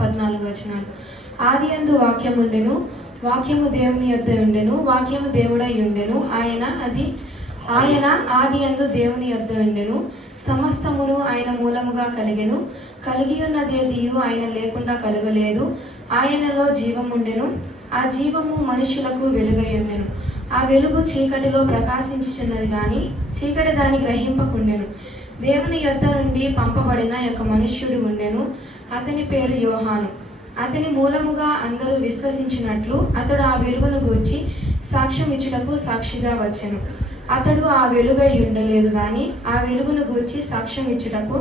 14 ఆదియందు వాక్యముండెను, వాక్యము దేవుని యొద్ద ఉండెను, వాక్యము దేవుడై ఉండెను, ఆయన ఆదియందు దేవుని యొద్ద ఉండెను. సమస్తమును ఆయన మూలముగా కలిగెను, కలిగి ఉన్నదేదియు ఆయన లేకుండా కలగలేదు. ఆయనలో జీవముండెను, ఆ జీవము మనుషులకు వెలుగై ఉండెను. ఆ వెలుగు చీకటిలో ప్రకాశించుచున్నది గాని చీకటి దాన్ని గ్రహింపకుండెను. దేవుని యొద్ద నుండి పంపబడిన ఒక మనుష్యుడు ఉండెను, అతని పేరు యోహాను. అతని మూలముగా అందరూ విశ్వసించినట్లు అతడు ఆ వెలుగును గూర్చి సాక్ష్యం ఇచ్చుటకు సాక్షిగా వచ్చెను. అతడు ఆ వెలుగై ఉండలేదు గాని ఆ వెలుగును గూర్చి సాక్ష్యం ఇచ్చుటకు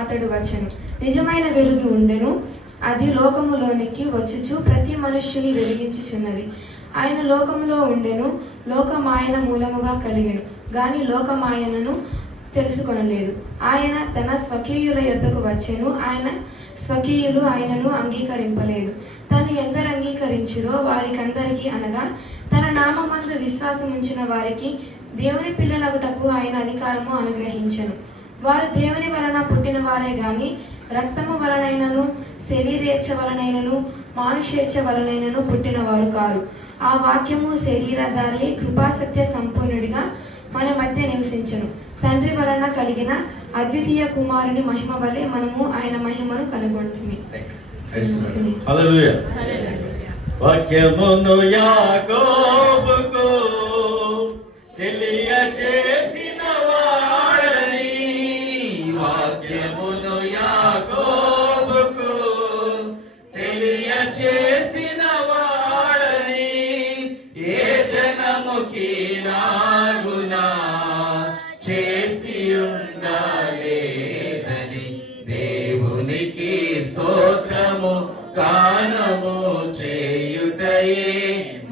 అతడు వచ్చెను. నిజమైన వెలుగు ఉండెను, అది లోకములోనికి వచ్చుచు ప్రతి మనుష్యుని వెలిగించుచున్నది. ఆయన లోకములో ఉండెను, లోకం ఆయన మూలముగా కలిగెను, గాని లోకం ఆయనను తెలుసుకొనలేదు. ఆయన తన స్వకీయుల యొద్దకు వచ్చెను, ఆయన స్వకీయులు ఆయనను అంగీకరింపలేదు. తను ఎందరు అంగీకరించిరో వారికందరికీ, అనగా తన నామమందు విశ్వాసం ఉంచిన వారికి దేవుని పిల్లలగుటకు ఆయన అధికారము అనుగ్రహించెను. వారు దేవుని వలన పుట్టిన వారే గాని రక్తము వలనైనను శరీరేచ్ఛ వలనైనను మానుషేచ్ఛ వలనైనను పుట్టిన వారు కారు. ఆ వాక్యము శరీరధారి కృపాసత్య సంపూర్ణుడిగా మన మధ్య నివసించెను. తండ్రి వలన కలిగిన అద్వితీయ కుమారుని మహిమ వలె మనము ఆయన మహిమను కనుగొంటిమి. హల్లెలూయా. వాక్యమును యాకోబుకు తెలియచేసిన వాడని, వాక్యమును యాకోబుకు తెలియచేసిన వాడని, ఏ జనముకి నాగునా చేసి ఉండలేదని దేవునికి స్తోత్రము గానము చేయుటయే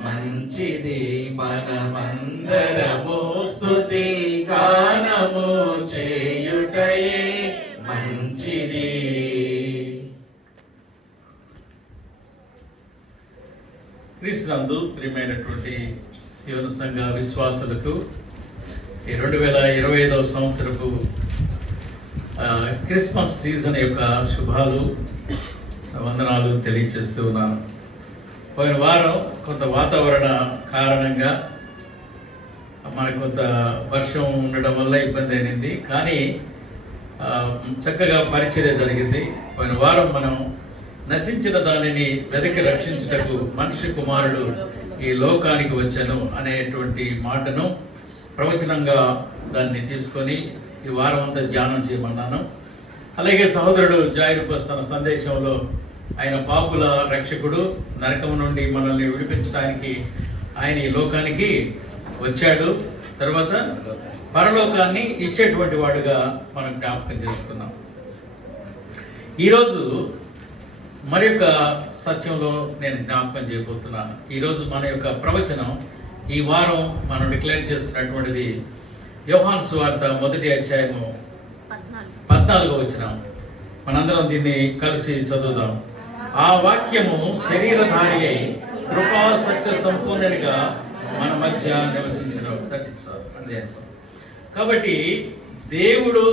మంచిది. మనమందరము స్తుతి గానము చేయుటయే మంచిది. క్రీస్తునందు ప్రియమైనటువంటి సియోను సంఘ విశ్వాసులకు ఈ 2025వ సంవత్సరపు క్రిస్మస్ సీజన్ యొక్క శుభాలు వందనాలు తెలియజేస్తూ ఉన్నాను. పోయిన వారం కొంత వాతావరణ కారణంగా మనకు కొంత వర్షం ఉండడం వల్ల ఇబ్బంది అయినది, కానీ చక్కగా పరిచర్య జరిగింది. పోయిన వారం మనం నశించిన దానిని వెతికి రక్షించుటకు మనిషి కుమారుడు ఈ లోకానికి వచ్చాను అనేటువంటి మాటను ప్రవచనంగా దాన్ని తీసుకొని ఈ వారం అంతా ధ్యానం చేయమన్నాను. అలాగే సహోదరుడు జాయిరుపస్ తన సందేశంలో ఆయన పాపుల రక్షకుడు, నరకం నుండి మనల్ని విడిపించడానికి ఆయన ఈ లోకానికి వచ్చాడు, తర్వాత పరలోకాన్ని ఇచ్చేటువంటి వాడుగా మనం జ్ఞాపకం చేసుకున్నాం. ఈరోజు మరి యొక్క సత్యంలో నేను జ్ఞాపకం చేయబోతున్నాను. ఈరోజు మన యొక్క ప్రవచనం ఈ వారం మనం డిక్లేర్ చేస్తున్నటువంటిది యోహాను సువార్త 1వ అధ్యాయము 14వ వచనం. మనందరం దీన్ని కలిసి చదువుదాం. ఆ వాక్యము శరీరధారి అయి కృపా సత్య సంపూర్ణునిగా మన మధ్య నివసించను. కాబట్టి దేవుడు,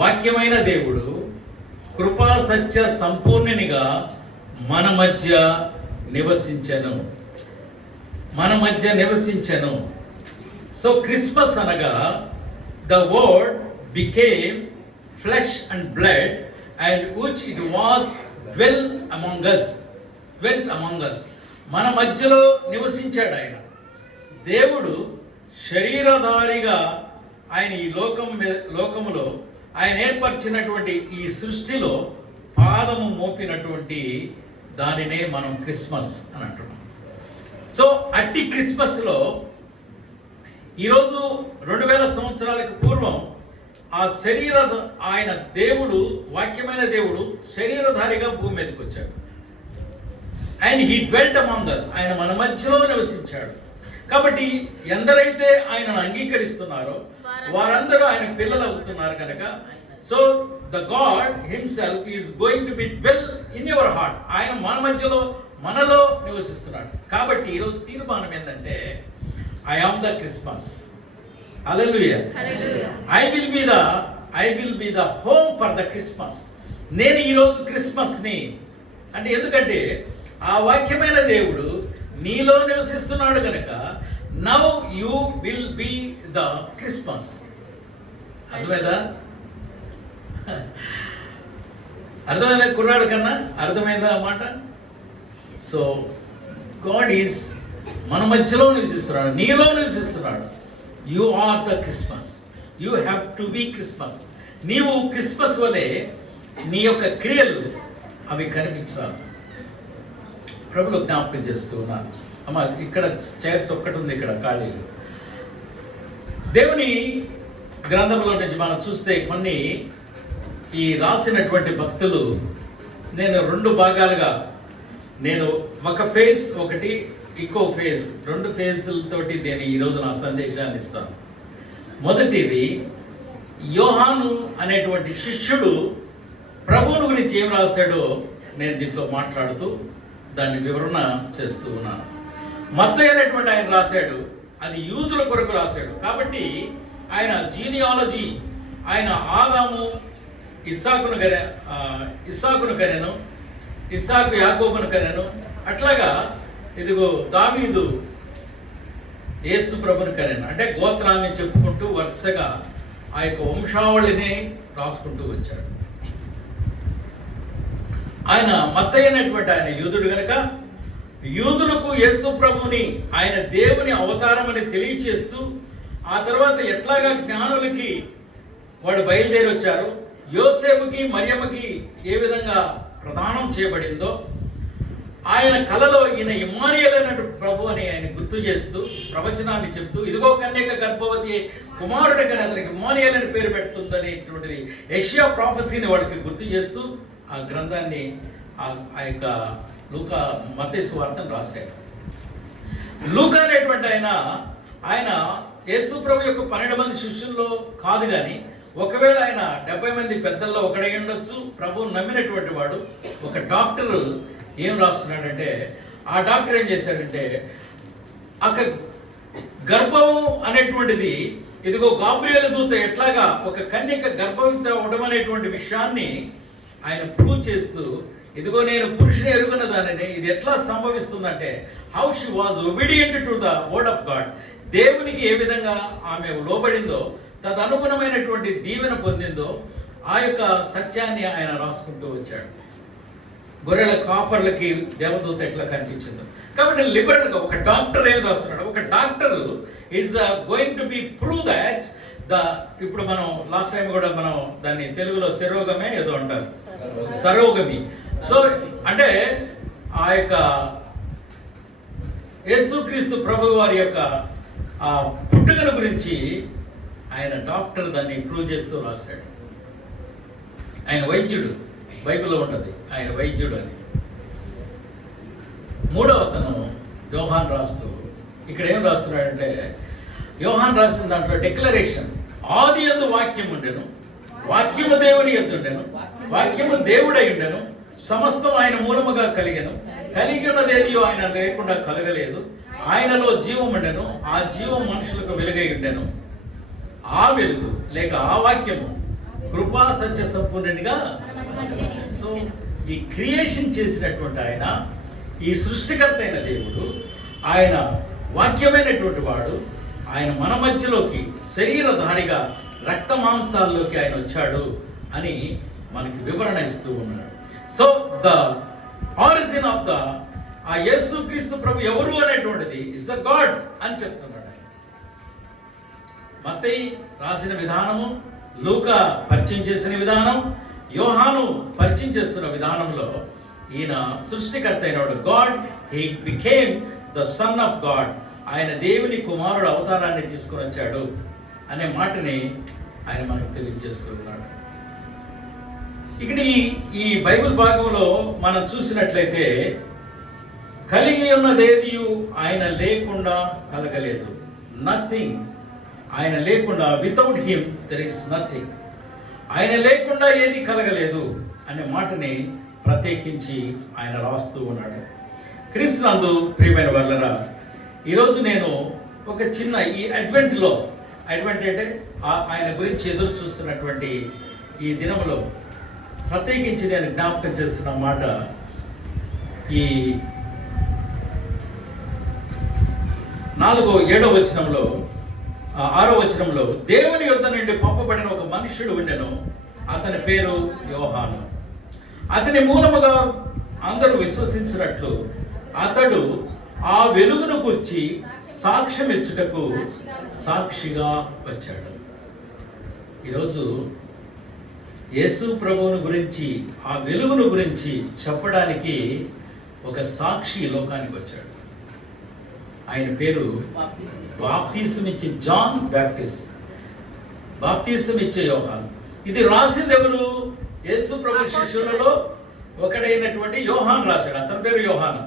వాక్యమైన దేవుడు కృపా సత్య సంపూర్ణునిగా మన మధ్య నివసించను. సో క్రిస్మస్ అనగా the word became flesh and blood and which it was dwelt among us. మన మధ్యలో నివసించాడు ఆయన. దేవుడు శరీరధారిగా ఆయన ఈ లోకములో ఆయన ఏర్పరిచినటువంటి ఈ సృష్టిలో పాదము మోపినటువంటి దానినే మనం క్రిస్మస్ అని అంటున్నాం. సో అట్టి క్రిస్మస్లో ఈరోజు 2000 సంవత్సరాలకు పూర్వం ఆయన దేవుడు, వాక్యమైన దేవుడు శరీరధారిగా భూమి మీదకి వచ్చాడు. And he dwelt among us, ఆయన మన మధ్యలో నివసించాడు. కాబట్టి ఎందరైతే ఆయనను అంగీకరిస్తున్నారో వారందరూ ఆయన పిల్లలు అవుతున్నారు కనుక, so the God himself is going to be dwell in your heart. ఆయన మన మధ్యలో, మనలో నివసిస్తున్నాడు. కాబట్టి ఈరోజు తీర్మానం ఏంటంటే, I am the Christmas. Hallelujah. I will be the home for the Christmas. నేను ఈరోజు క్రిస్మస్ని అంటే ఎందుకంటే ఆ వాక్యమైన దేవుడు నీలో నివసిస్తున్నాడు కనుక now you will be the Christmas. అర్థమైందా? అర్థమైందా కుర్రాడు కన్నా? అర్థమైందా అన్నమాట. సో గాడ్ ఈజ్ మన మధ్యలో నివసిస్తున్నాడు, నీలో నివసిస్తున్నాడు. You are the Christmas, you have to be Christmas. నీవు క్రిస్మస్ వలె నీ యొక్క క్రియలు అవి కనిపించాలి. ప్రభులు జ్ఞాపకం చేస్తూ ఉన్నాను. అమ్మ ఇక్కడ చైర్స్ ఒక్కటి ఉంది, ఇక్కడ ఖాళీలు. దేవుని గ్రంథంలో నుంచి మనం చూస్తే కొన్ని ఈ రాసినటువంటి భక్తులు నేను 2 భాగాలుగా, నేను ఒక ఫేజ్ ఒకటి, ఇంకో ఫేజ్, 2 ఫేజ్లతోటి నేను ఈరోజు నా సందేశాన్ని ఇస్తాను. మొదటిది యోహాను అనేటువంటి శిష్యుడు ప్రభువుని గురించి ఏం రాశాడో నేను దీంట్లో మాట్లాడుతూ దాన్ని వివరణ చేస్తూ ఉన్నాను. మత్తయి అనేటువంటి ఆయన రాశాడు, అది యూదుల కొరకు రాశాడు. కాబట్టి ఆయన జీనియాలజీ, ఆయన ఆదాము ఇస్సాకును కనెను, ఇస్సాకు యాకోబును కనెను, అట్లాగా ఇదిగో దావీదు యేసు ప్రభుని కనెను. అంటే గోత్రాన్ని చెప్పుకుంటూ వరుసగా ఆ యొక్క వంశావళిని రాసుకుంటూ వచ్చాడు. ఆయన మత్తయి అనేటువంటి ఆయన యూదుడు గనక యూదులకు యేసు ప్రభుని ఆయన దేవుని అవతారమని తెలియచేస్తూ, ఆ తర్వాత ఎట్లాగా జ్ఞానులకి వాడు బయలుదేరి వచ్చారు, యోసేపుకి మరియమ్మకి ఏ విధంగా ప్రదానం చేయబడిందో, ఆయన కలలో ఈయన ఇమ్మానుయేలు అయినటువంటి ప్రభు అని ఆయన గుర్తు చేస్తూ ప్రవచనాన్ని చెప్తూ, ఇదిగో కన్యక గర్భవతి కుమారుడి కానీ అతనికి ఇమ్మానుయేలు అని పేరు పెడుతుందనేటువంటిది యెషయా ప్రాఫెసీని వాళ్ళకి గుర్తు చేస్తూ ఆ గ్రంథాన్ని ఆ యొక్క లూకా మత్తయి సువార్తను రాశాడు. లూకా అనేటువంటి ఆయన యేసు ప్రభు యొక్క 12 మంది శిష్యుల్లో కాదు, కానీ ఒకవేళ ఆయన 70 మంది పెద్దల్లో ఒకడై ఉండొచ్చు. ప్రభువు నమ్మినటువంటి వాడు. ఒక డాక్టర్ ఏం రాస్తున్నాడంటే, ఆ డాక్టర్ ఏం చేశాడంటే, ఒక గర్భం అనేటువంటిది ఇదిగో గాబ్రియేలు దూత ఎట్లాగా ఒక కన్యక గర్భవతి అవ్వడం అనేటువంటి విషయాన్ని ఆయన ప్రూవ్ చేస్తూ, ఇదిగో నేను పురుషుని ఎరుగున్న దానిని, ఇది ఎట్లా సంభవిస్తుందంటే how she was obedient to the word of God, దేవునికి ఏ విధంగా ఆమె లోబడిందో, తదనుగుణమైనటువంటి దీవెన పొందిందో, ఆ యొక్క సత్యాన్ని ఆయన రాసుకుంటూ వచ్చాడు. గొర్రెల కాపర్లకి దేవదూత ఎట్లా కనిపించిందో. కాబట్టి లిబరల్గా ఒక డాక్టర్ ఏం రాస్తున్నాడు, ఒక doctor is going to be prove that ఇప్పుడు మనం లాస్ట్ టైం కూడా మనం దాన్ని తెలుగులో సెరోగమే ఏదో అంటారు, సరోగమి. సో అంటే ఆ యొక్క యేసుక్రీస్తు ప్రభు వారి యొక్క ఆ పుట్టుకల గురించి ఆయన డాక్టర్ దాన్ని ప్రూవ్ చేస్తూ రాశాడు. ఆయన వైద్యుడు, బైబిల్లో ఉంటుంది ఆయన వైద్యుడు అని. 3వ అతను యోహాన్ రాస్తూ ఇక్కడ ఏం రాస్తున్నాడంటే, యోహాన్ రాసిన దాంట్లో డిక్లరేషన్, ఆది యందు వాక్యం ఉండెను, వాక్యము దేవుని యొద్ద ఉండెను, వాక్యము దేవుడై ఉండెను, సమస్తం ఆయన మూలముగా కలిగెను, కలిగి ఉన్నదేదియో ఆయన లేకుండా కలగలేదు, ఆయనలో జీవం ఉండెను, ఆ జీవం మనుషులకు వెలుగై ఉండెను, ఆ వెలుగు లేక ఆ వాక్యము కృపా సత్య సంపూర్ణునిగా. సో ఈ క్రియేషన్ చేసినటువంటి ఆయన, ఈ సృష్టికర్త అయిన దేవుడు, ఆయన వాక్యమైనటువంటి వాడు, ఆయన మన మధ్యలోకి శరీరధారిగా రక్త మాంసాల్లోకి ఆయన వచ్చాడు అని మనకి వివరణ ఇస్తూ ఉన్నాడు. So the origin of the ఆ యేసుక్రీస్తు ప్రభు ఎవరు అనేటువంటిది ఇస్ ద గాడ్ అని చెప్తున్నాడు. మత్తయి రాసిన విధానము, లూకా పరిచయం చేసిన విధానం, యోహాను పరిచయం చేస్తున్న విధానంలో ఈయన సృష్టికర్త అయినవాడు. God, he became the son of God, ఆయన దేవుని కుమారుడు అవతారాన్ని తీసుకొని వచ్చాడు అనే మాటని ఆయన మనకు తెలియజేస్తున్నాడు. ఇక్కడ ఈ బైబిల్ భాగంలో మనం చూసినట్లయితే, కలిగి ఉన్నదేదియు ఆయన లేకుండా కలగలేదు. నథింగ్, ఆయన లేకుండా, without him there is nothing, ఆయన లేకుండా ఏది కలగలేదు అనే మాటని ప్రత్యేకించి ఆయన రాస్తూ ఉన్నాడు. క్రీస్తునందు ప్రియమైన వర్లరా, ఈరోజు నేను ఒక చిన్న ఈ అడ్వెంట్ అంటే ఆయన గురించి ఎదురు చూస్తున్నటువంటి ఈ దినంలో ప్రత్యేకించి నేను జ్ఞాపకం చేస్తున్న మాట ఈ 7వ వచనంలో 6వ వచనంలో, దేవుని యొద్ద నుండి పంపబడిన ఒక మనుష్యుడు ఉండెను, అతని పేరు యోహాను. అతని మూలముగా అందరూ విశ్వసించినట్లు అతడు ఆ వెలుగును గురించి సాక్ష్యం ఇచ్చుటకు సాక్షిగా వచ్చాడు. ఈరోజు యేసు ప్రభువుని గురించి, ఆ వెలుగును గురించి చెప్పడానికి ఒక సాక్షి లోకానికి వచ్చాడు. ఆయన పేరు బాప్తిసం ఇచ్చే జాన్ బ్యాప్టిస్ట్, బాప్తిసం ఇచ్చే యోహాను. ఇది రాసింది ఎవరు? యేసు ప్రభు శిష్యులలో ఒకడైనటువంటి యోహాను రాశాడు. అతని పేరు యోహాను.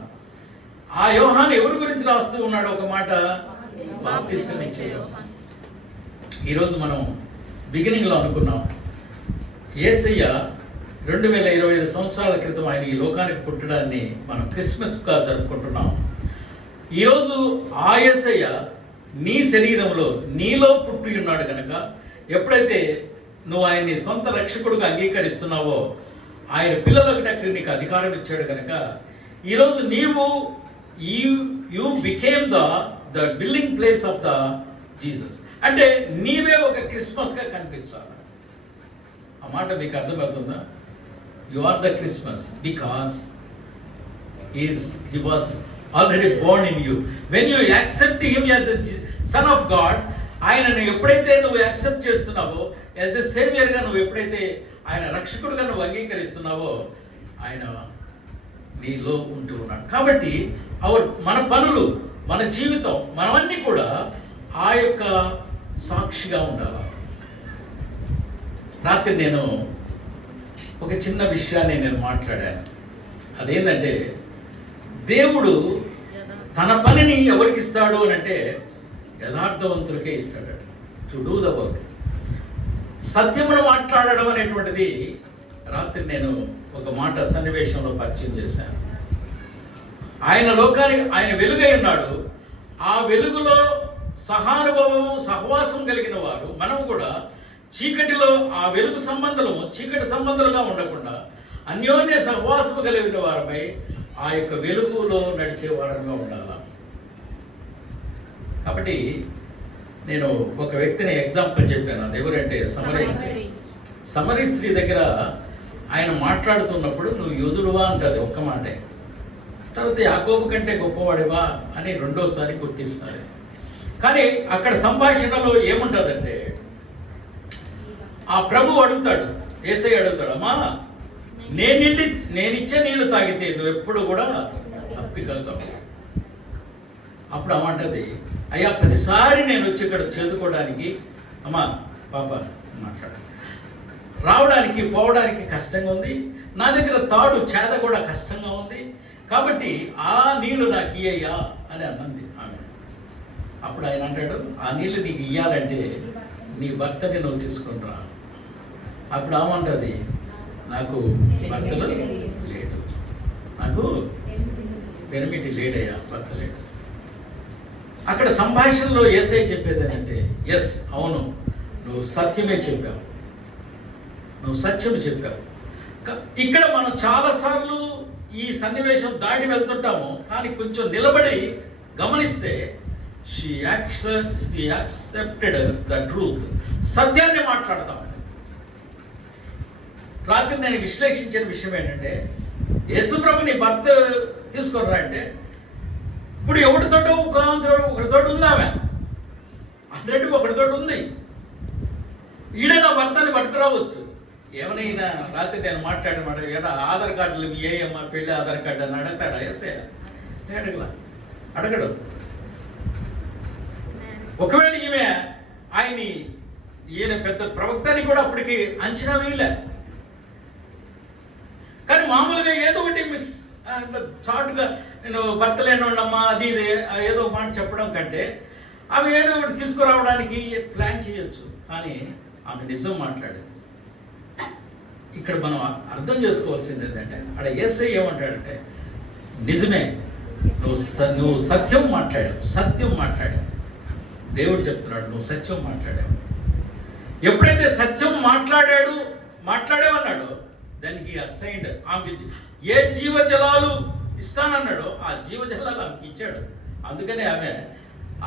ఆ యోహాను ఎవరి గురించి రాస్తూ ఉన్నాడు? ఒక మాట, బాప్తిసం ఇచ్చే యోహాను. ఈరోజు మనం బిగినింగ్లో అనుకున్నాం, యేసయ్య 2025 సంవత్సరాల క్రితం ఆయన ఈ లోకానికి పుట్టడాన్ని మనం క్రిస్మస్గా జరుపుకుంటున్నాం. ఈరోజు ఆ యేసయ్య నీ శరీరంలో, నీలో పుట్టి ఉన్నాడు కనుక, ఎప్పుడైతే నువ్వు ఆయన్ని సొంత రక్షకుడుగా అంగీకరిస్తున్నావో, ఆయన పిల్లలకు నీకు అధికారం ఇచ్చాడు కనుక, ఈరోజు నీవు you became the willing place of the Jesus. అంటే నీవే ఒక క్రిస్మస్గా కనిపించాలి. ఆ మాట మీకు అర్థమవుతుందా? You are the Christmas because he was already born in you. When you accept him as a son of God, ఆయనను ఎప్పుడైతే నువ్వు యాక్సెప్ట్ చేస్తున్నావో, యాజ్ ఎ సేవియర్గా నువ్వు ఎప్పుడైతే ఆయన రక్షకుడుగా నువ్వు అంగీకరిస్తున్నావో, ఆయన నీలో ఉంటూ ఉన్నాడు. కాబట్టి మన పనులు, మన జీవితం, మనవన్నీ కూడా ఆ యొక్క సాక్షిగా ఉండాలి. రాత్రి నేను ఒక చిన్న విషయాన్ని నేను మాట్లాడాను. అదేంటంటే, దేవుడు తన పనిని ఎవరికి ఇస్తాడు అని అంటే యథార్థవంతులకే ఇస్తాడు. To do the work. సత్యమును మాట్లాడడం అనేటువంటిది రాత్రి నేను ఒక మాట సన్నివేశంలో పరిచయం చేశాను. ఆయన లోకానికి ఆయన వెలుగై ఉన్నాడు. ఆ వెలుగులో సహానుభవము, సహవాసం కలిగిన వారు మనం కూడా చీకటిలో ఆ వెలుగు సంబంధము చీకటి సంబంధాలుగా ఉండకుండా అన్యోన్య సహవాసము కలిగిన వారమై ఆ యొక్క వెలుగులో నడిచే వారంగా ఉండాలి. కాబట్టి నేను ఒక వ్యక్తిని ఎగ్జాంపుల్ చెప్పాను. అది ఎవరంటే సమరీ స్త్రీ దగ్గర ఆయన మాట్లాడుతున్నప్పుడు, నువ్వు యూదుడువా అంటది ఒక్క మాటే. తర్వాత యాకోబు కంటే గొప్పవాడివా అని రెండోసారి గుర్తిస్తున్నారు. కానీ అక్కడ సంభాషణలో ఏముంటుందంటే, ఆ ప్రభు అడుగుతాడు, యేసయ్య అడుగుతాడు, అమ్మా నేనిచ్చే నీళ్లు తాగితే నువ్వు ఎప్పుడు కూడా తప్పికగా. అప్పుడు అమ్మంటది, అయ్యా 10సారి నేను వచ్చి ఇక్కడ చేదుకోవడానికి, అమ్మా పాప మాట్లాడు, రావడానికి పోవడానికి కష్టంగా ఉంది, నా దగ్గర తాడు చేద కూడా కష్టంగా ఉంది, కాబట్టి ఆ నీళ్లు నాకు ఇయ్యయ్యా అని అన్నది ఆమె. అప్పుడు ఆయన అంటాడు, ఆ నీళ్లు నీకు ఇయ్యాలంటే నీ భర్తని నువ్వు తీసుకుని రా. అప్పుడు ఏమంటది, నాకు భర్తలు లేడు, నాకు పెనిమిటి లేడయ్యా, భర్త లేడు. అక్కడ సంభాషణలో యేసయ్య చెప్పేది ఏంటంటే, ఎస్ అవును, నువ్వు సత్యమే చెప్పావు, నువ్వు సత్యం చెప్పావు. ఇక్కడ మనం చాలాసార్లు ఈ సన్నివేశం దాటి వెళ్తుంటాము, కానీ కొంచెం నిలబడి గమనిస్తే షీ యాక్సెప్టెడ్ ద ట్రూత్. సత్యాన్ని మాట్లాడతాం. రాత్రి నేను విశ్లేషించిన విషయం ఏంటంటే, యేసుప్రభు నీ భర్త తీసుకురా అంటే, ఇప్పుడు ఎవరితోటో ఒకరితోటి ఉంది, ఆమె అందరికి ఒకరితోటి ఉంది, ఈడే నా భర్తని పట్టుకురావచ్చు. ఏమైనా రాత్రి నేను మాట్లాడమాట, ఏడా ఆధార్ కార్డులు ఏ అమ్మా పెళ్ళి ఆధార్ కార్డు అని అడుగుతాడా? ఎస్ఏ అడగడు. ఒకవేళ ఈమె ఈయన పెద్ద ప్రవక్తని కూడా అప్పటికి అంచనా వేయలే. కానీ మామూలుగా ఏదో ఒకటి చాటుగా నేను భర్త లేనమ్మా అది ఇదే ఏదో మాట చెప్పడం కంటే ఆమె ఏదో ఒకటి తీసుకురావడానికి ప్లాన్ చేయొచ్చు. కానీ ఆమె నిజం మాట్లాడేది. ఇక్కడ మనం అర్థం చేసుకోవాల్సింది ఏంటంటే, అక్కడ యేసయ్య ఏమంటాడంటే, నిజమే, నువ్వు సత్యం మాట్లాడావు. దేవుడు చెప్తున్నాడు, నువ్వు సత్యం మాట్లాడావు. ఎప్పుడైతే సత్యం మాట్లాడావన్నాడో దెన్ హీ అసైన్డ్ ఆమెకి ఏ జీవజలాలు ఇస్తానన్నాడో ఆ జీవజలాలు ఆమెకి ఇచ్చాడు. అందుకనే ఆమె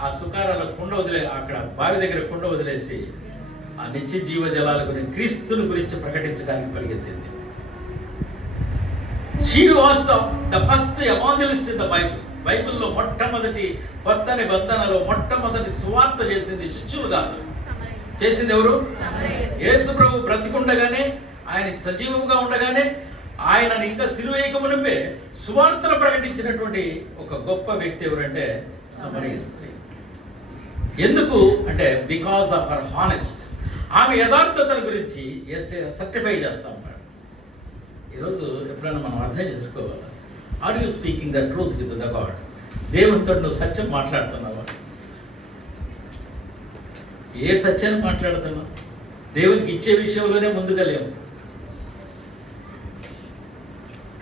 ఆ సుకారాల కుండ అక్కడ బావి దగ్గర కుండ వదిలేసి ఆ నిత్య జీవజలాల గురించి, క్రీస్తుని గురించి ప్రకటించడానికి పరిగెత్తింది. She was the first evangelist in the Bible. బైబిల్లో మొట్టమొదటి కొత్త నిబంధనలో మొట్టమొదటి సువార్త చేసింది శిష్యులు కాదు, చేసింది ఎవరు? యేసు ప్రభు బ్రతికుండగానే, ఆయన సజీవంగా ఉండగానే, ఆయనను ఇంకా సిలువేయక మునిపే సువార్తను ప్రకటించినటువంటి ఒక గొప్ప వ్యక్తి ఎవరంటే సమరయ స్త్రీ. ఎందుకు అంటే బికాస్ ఆఫ్ హర్ హానెస్ట్. ఆమె యథార్థతల గురించి సర్టిఫై చేస్తా ఉన్నాడు. ఈరోజు ఎప్పుడైనా మనం అర్థం చేసుకోవాలి, are you speaking the truth with the God? దేవునితో నువ్వు సత్యం మాట్లాడుతున్నావా? ఏ సత్యాన్ని మాట్లాడుతున్నావు? దేవునికి ఇచ్చే విషయంలోనే ముందుగా లేవు.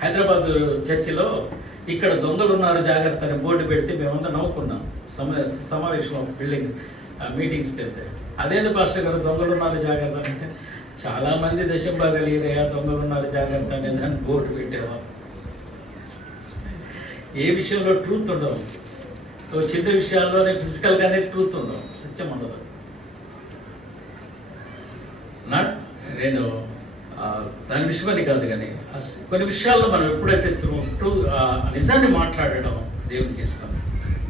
హైదరాబాద్ చర్చిలో ఇక్కడ దొంగలు ఉన్నారు జాగ్రత్త అని బోర్డు పెడితే మేమంతా నవ్వుకున్నాం. సమావేశం బిల్డింగ్ మీటింగ్స్కి వెళ్తే, అదేంది పాస్టర్ గారు దొంగలు ఉన్నారు జాగ్రత్త అంటే, చాలా మంది దేశం బాగలిగిరయ్యా దొంగలు ఉన్నారు జాగ్రత్త అనే దాన్ని బోర్డు పెట్టేవాళ్ళు. ఏ విషయంలో ట్రూత్ ఉండవు. చిన్న విషయాల్లోనే ఫిజికల్గానే ట్రూత్ ఉండవు, సత్యం ఉండదు. నేను దాని విషయమని కాదు, కానీ కొన్ని విషయాల్లో మనం ఎప్పుడైతే నిజాన్ని మాట్లాడడం దేవునికి ఇష్టం.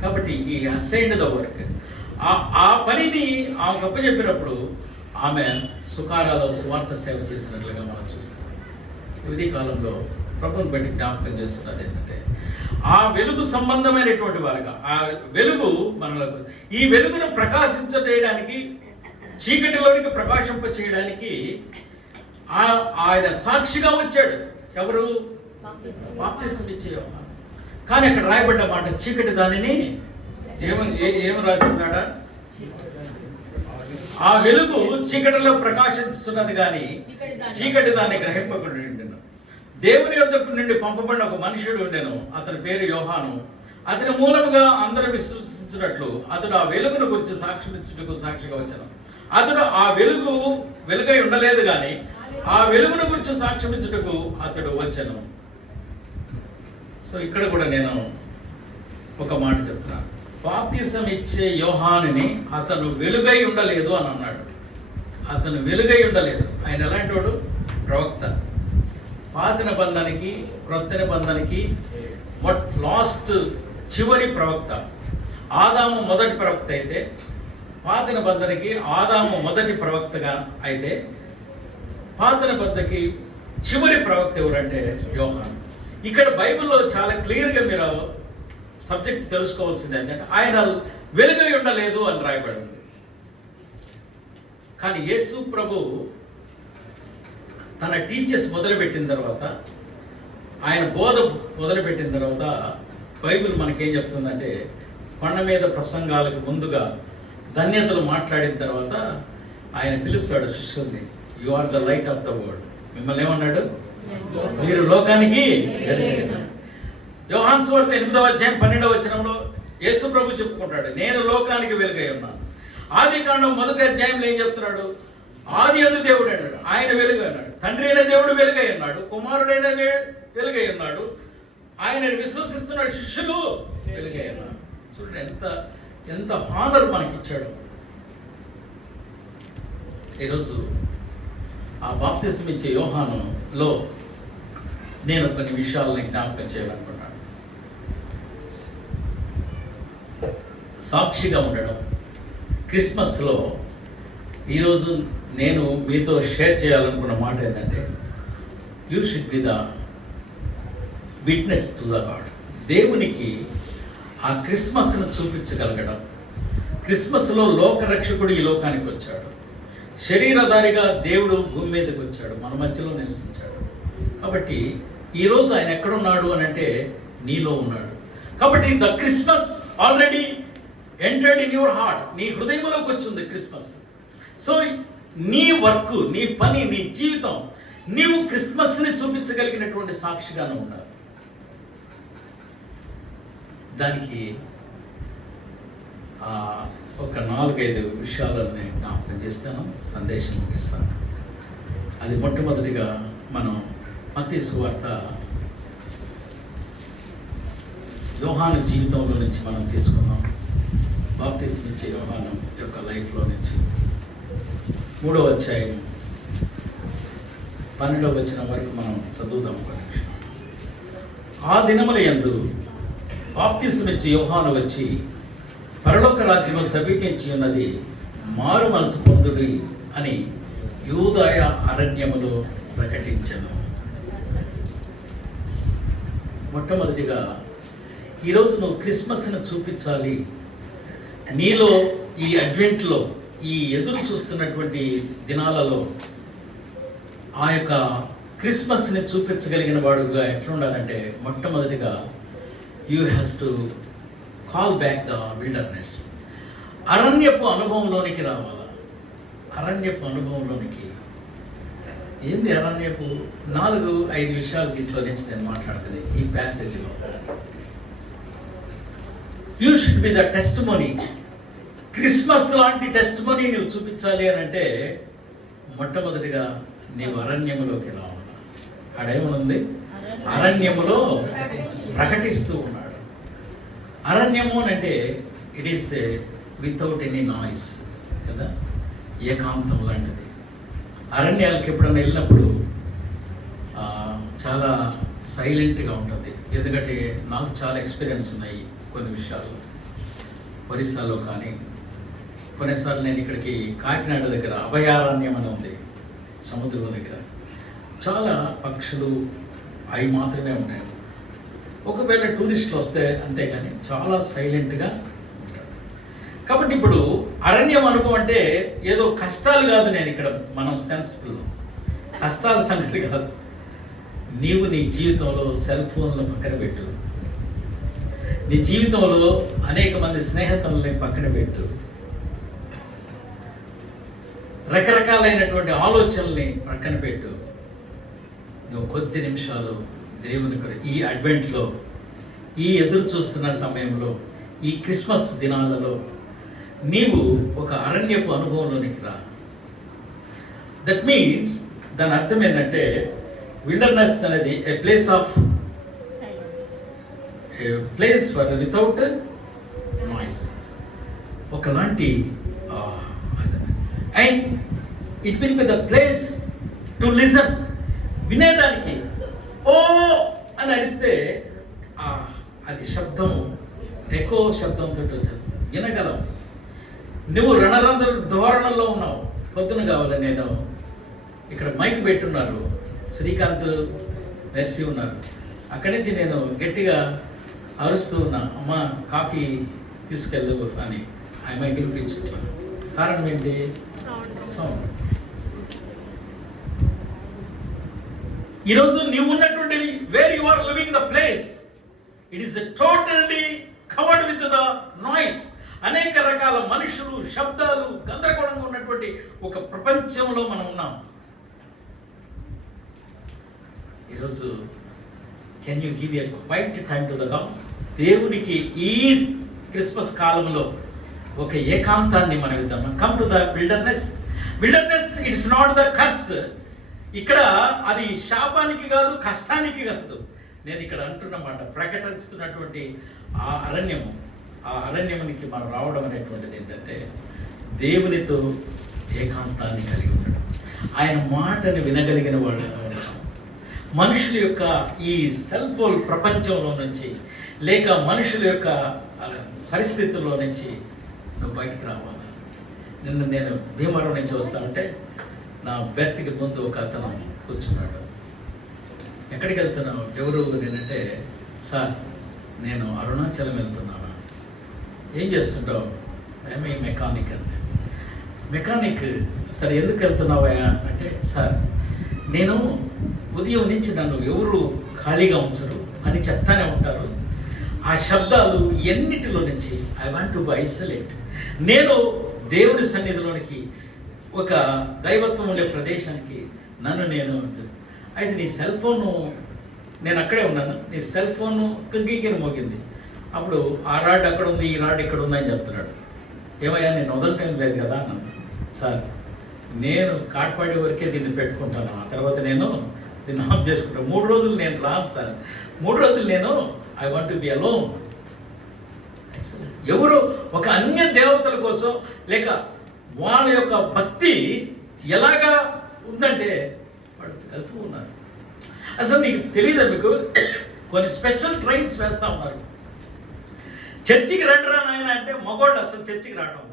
కాబట్టి ఈ అసైన్డ్ ద వర్క్, ఆ పనిని ఆమెకు అప్పచెప్పినప్పుడు ఆమె సుకారాలో సువార్త సేవ చేసినట్లుగా మనం చూస్తాం. ఇది కాలంలో ప్రభువుని బట్టి జ్ఞాపకం చేస్తున్నది ఏంటంటే, ఆ వెలుగు సంబంధమైనటువంటి వారుగా, ఆ వెలుగు మనలకు, ఈ వెలుగును ప్రకాశించడానికి, చీకటిలోనికి ప్రకాశింప చేయడానికి ఆయన సాక్షిగా వచ్చాడు. ఎవరు? బాప్తిసం ఇచ్చే యోహాను. కానీ అక్కడ రాయబడ్డ మాట చీకటి దానిని ఏమి రాసిందాడా? ఆ వెలుగు చీకటిలో ప్రకాశిస్తున్నది కానీ చీకటి దాన్ని గ్రహింపకుండా ఉండెను. దేవుని యొద్ద నుండి పంపబడిన ఒక మనుషుడు ఉండెను, అతని పేరు యోహాను. అతని మూలముగా అందరూ విశ్వసించినట్లు అతడు ఆ వెలుగును గురించి సాక్ష్యం ఇచ్చుటకు సాక్షిగా వచ్చాను. అతడు ఆ వెలుగై ఉండలేదు కానీ ఆ వెలుగును గురించి సాక్ష్యం ఇచ్చుటకు అతడు వచ్చాను. సో ఇక్కడ కూడా నేను ఒక మాట చెప్తున్నాను. బాప్తిసం ఇచ్చే యోహానుని అతను వెలుగై ఉండలేదు అని అన్నాడు. అతను వెలుగై ఉండలేదు. ఆయన ఎలాంటి వాడు? ప్రవక్త. పాత నిబంధనకి క్రొత్త నిబంధనకి లాస్ట్ చివరి ప్రవక్త. ఆదాము మొదటి ప్రవక్త అయితే, పాత నిబంధనకి ఆదాము మొదటి ప్రవక్తగా అయితే, పాత నిబంధనకి చివరి ప్రవక్త ఎవరంటే యోహాను. ఇక్కడ బైబిల్లో చాలా క్లియర్గా మీరు సబ్జెక్ట్ తెలుసుకోవాల్సింది ఏంటంటే, ఆయన వెలుగై ఉండలేదు అని రాయబడింది. కానీ యేసు ప్రభు తన టీచర్స్ మొదలుపెట్టిన తర్వాత, ఆయన బోధ మొదలుపెట్టిన తర్వాత బైబిల్ మనకేం చెప్తుందంటే, కొండ మీద ప్రసంగాలకు ముందుగా ధన్యతలు మాట్లాడిన తర్వాత ఆయన పిలుస్తాడు శిష్యుల్ని, you are the light of the world. మిమ్మల్ని ఏమన్నాడు? మీరు లోకానికి. యోహాను సువార్త 8వ అధ్యాయం 12వ వచనంలో యేసు ప్రభు చెప్పుకుంటాడు, నేను లోకానికి వెలుగై ఉన్నాను. ఆది కాండం 1వ అధ్యాయంలో ఏం చెప్తున్నాడు? ఆది యందు దేవుడు అన్నాడు, ఆయన వెలుగు అన్నాడు. తండ్రి అయిన దేవుడు వెలుగై ఉన్నాడు, కుమారుడైన వెలుగై ఉన్నాడు, ఆయన విశ్వసిస్తున్నాడు, శిష్యులు వెలుగై ఉన్నారు. చూడండి ఎంత హానర్ మనకి ఇచ్చాడు. ఈరోజు ఆ బాప్తిసం ఇచ్చే యోహానులో నేను కొన్ని విషయాలని జ్ఞాపకం చేయాలనుకున్నాను. సాక్షిగా ఉండడం. క్రిస్మస్లో ఈరోజు నేను మీతో షేర్ చేయాలనుకున్న మాట ఏంటంటే, you should be the witness to the God. దేవునికి ఆ క్రిస్మస్ను చూపించగలగడం. క్రిస్మస్లో లోకరక్షకుడు ఈ లోకానికి వచ్చాడు, శరీరధారిగా దేవుడు భూమి మీదకి వచ్చాడు, మన మధ్యలో నివసించాడు. కాబట్టి ఈరోజు ఆయన ఎక్కడున్నాడు అని అంటే నీలో ఉన్నాడు. కాబట్టి the Christmas already entered in your heart. నీ హృదయంలోకి వచ్చింది క్రిస్మస్. సో నీ వర్క్, నీ పని, నీ జీవితం, నీవు క్రిస్మస్ని చూపించగలిగినటువంటి సాక్షిగానే ఉండాలి. దానికి ఒక 4-5 విషయాలను నేను జ్ఞాపకం చేస్తాను, సందేశం ముగిస్తాను. అది మొట్టమొదటిగా మనం మత్తయి సువార్త యోహాను జీవితంలో నుంచి మనం తీసుకున్నాం. బాప్తిస్మం ఇచ్చే యోహాను యొక్క లైఫ్లో నుంచి 3వ అధ్యాయం 12వ వచనం వరకు మనం చదువుదాం కొన్ని నిమిషం. ఆ దినముల యందు బాప్తిస్మం ఇచ్చే యోహాను వచ్చి, పరలోక రాజ్యము సమీపించి ఉన్నది, మారు మనసు పొందుడి అని యూదాయ అరణ్యములో ప్రకటించను. మొట్టమొదటిగా ఈరోజు నువ్వు క్రిస్మస్ని చూపించాలి. నీలో ఈ అడ్వెంట్లో, ఈ ఎదురు చూస్తున్నటువంటి దినాలలో ఆ యొక్క క్రిస్మస్ని చూపించగలిగిన వాడుగా ఎట్లుండాలంటే, మొట్టమొదటిగా you has to call back the wilderness. అరణ్యపు అనుభవంలోనికి రావాలా. అరణ్యపు అనుభవంలోనికి ఏంది అరణ్యపు? 4-5 విషయాలు దీంట్లో నుంచి నేను మాట్లాడుతుంది ఈ ప్యాసేజ్లో. You should be the testimony. Christmas లాంటి టెస్టిమోనీ నువ్వు చూపించాలి అని అంటే మొట్టమొదటిగా నీవు అరణ్యములోకి రావాలి. ఆడేమనుంది? అరణ్యములో ప్రకటిస్తూ ఉన్నాడు. అరణ్యము అంటే it is without any noise కదా, ఏకాంతం లాంటిది. అరణ్యాలకు ఎప్పుడైనా వెళ్ళినప్పుడు చాలా సైలెంట్గా ఉంటుంది. ఎందుకంటే నాకు చాలా ఎక్స్పీరియన్స్ ఉన్నాయి కొన్ని విషయాలు. ఒరిస్సాలో కానీ కొన్నిసార్లు నేను ఇక్కడికి కాకినాడ దగ్గర అభయారణ్యం అని ఉంది, సముద్రం దగ్గర. చాలా పక్షులు అవి మాత్రమే ఉంటాయి. ఒకవేళ టూరిస్టులు వస్తే అంతేగాని చాలా సైలెంట్గా ఉంటారు. కాబట్టి ఇప్పుడు అరణ్యం అనుభవం అంటే ఏదో కష్టాలు కాదు. నేను ఇక్కడ మనం సెన్సిబుల్ కష్టాల సంగతి కాదు. నీవు నీ జీవితంలో సెల్ ఫోన్లు పక్కన పెట్టు. నీ జీవితంలో అనేక మంది స్నేహితులని పక్కన పెట్టు. రకరకాలైనటువంటి ఆలోచనల్ని పక్కన పెట్టు. నువ్వు కొద్ది నిమిషాలు దేవుని ఈ అడ్వెంట్లో, ఈ ఎదురు చూస్తున్న సమయంలో, ఈ క్రిస్మస్ దినాలలో నీవు ఒక అరణ్యపు అనుభవంలోనికి రా. దట్ మీన్స్ దాని అర్థం ఏంటంటే విల్డర్నెస్ అనేది a place for without noise. ఒకలాంటి and it will be the place to listen. వినేదానికి ఓ అని అరిస్తే అది శబ్దం ఎక్కువ శబ్దంతో వచ్చేస్తుంది, వినగలం. నువ్వు రణరంధ్ర ధోరణలో ఉన్నావు. పొద్దున కావాలి, నేను ఇక్కడ మైక్ పెట్టున్నారు, శ్రీకాంత్ మెర్సీ ఉన్నారు. అక్కడి నుంచి నేను గట్టిగా అరుస్తూ ఉన్నా, అమ్మ కాఫీ తీసుకెళ్ళు అని. ఆ మైక్ వినిపించట్లా. కారణం ఏంటి? సౌండ్. ఈరోజు నీవు ఉన్నటువంటి where you are living the place, it is totally covered with the noise. అనేక రకాల మనుషులు, శబ్దాలు, గందరగోళంగా ఉన్నటువంటి ఒక ప్రపంచంలో మనం ఉన్నాం. ఈరోజు can you give a quiet time to the God? దేవునికి ఈ క్రిస్మస్ కాలంలో ఒక ఏకాంతాన్ని మనం ఇద్దాం. Come to the wilderness. Wilderness it's not the curse. ఇక్కడ అది శాపానికి కాదు, కష్టానికి కాదు. నేను ఇక్కడ అంటున్నమాట, ప్రకటిస్తున్నటువంటి ఆ అరణ్యము, ఆ అరణ్యమునికి మనం రావడం అనేటువంటిది ఏంటంటే దేవునితో ఏకాంతాన్ని కలిగి ఉండడం, ఆయన మాటని వినగలిగిన వాడు. మనుషుల యొక్క ఈ సెల్ ఫోన్ ప్రపంచంలో నుంచి, లేక మనుషుల యొక్క పరిస్థితుల్లో నుంచి నువ్వు బయటికి రావాలి. నేను భీమవరం నుంచి వస్తా ఉంటే నా బెర్త్కి ముందు ఒక అతను కూర్చున్నాడు. ఎక్కడికి వెళ్తున్నావు? ఎవరు నేనంటే, సార్ నేను అరుణాచలం వెళ్తున్నాను. ఏం చేస్తుంటావు? మేము మెకానిక్ అండి. మెకానిక్. సరే ఎందుకు వెళ్తున్నావా అంటే, సార్ నేను ఉదయం నుంచి నన్ను ఎవరు ఖాళీగా ఉంచరు అని చెప్తానే ఉంటారు. ఆ శబ్దాలు ఎన్నిటిలో నుంచి ఐ వాంట్ టు ఐసోలేట్. నేను దేవుడి సన్నిధిలోనికి, ఒక దైవత్వం ఉండే ప్రదేశానికి నన్ను నేను అయితే నీ సెల్ ఫోను, నేను అక్కడే ఉన్నాను, నీ సెల్ ఫోను గీగిన మోగింది. అప్పుడు ఆ రాడ్ అక్కడ ఉంది, ఈ రాడ్ ఇక్కడ ఉంది అని చెప్తున్నాడు. ఏమయ్యా నేను వదలటం లేదు కదా అన్నాను. సార్ నేను కాట్పాడే వరకే దీన్ని పెట్టుకుంటాను, ఆ తర్వాత నేను దీన్ని ఆఫ్ చేసుకుంటాను. 3 రోజులు నేను రాను సార్, 3 రోజులు నేను I want to be alone. ఎవరు ఒక అన్య దేవతల కోసం లేక వాళ్ళ యొక్క భక్తి ఎలాగా ఉందంటే వాళ్ళు వెళ్తూ ఉన్నారు. అసలు నీకు తెలియదా, మీకు కొన్ని స్పెషల్ ట్రైన్స్ వేస్తూ ఉన్నారు. చర్చికి రండిరా నాయన అంటే మగవాళ్ళు అసలు చర్చికి రావడం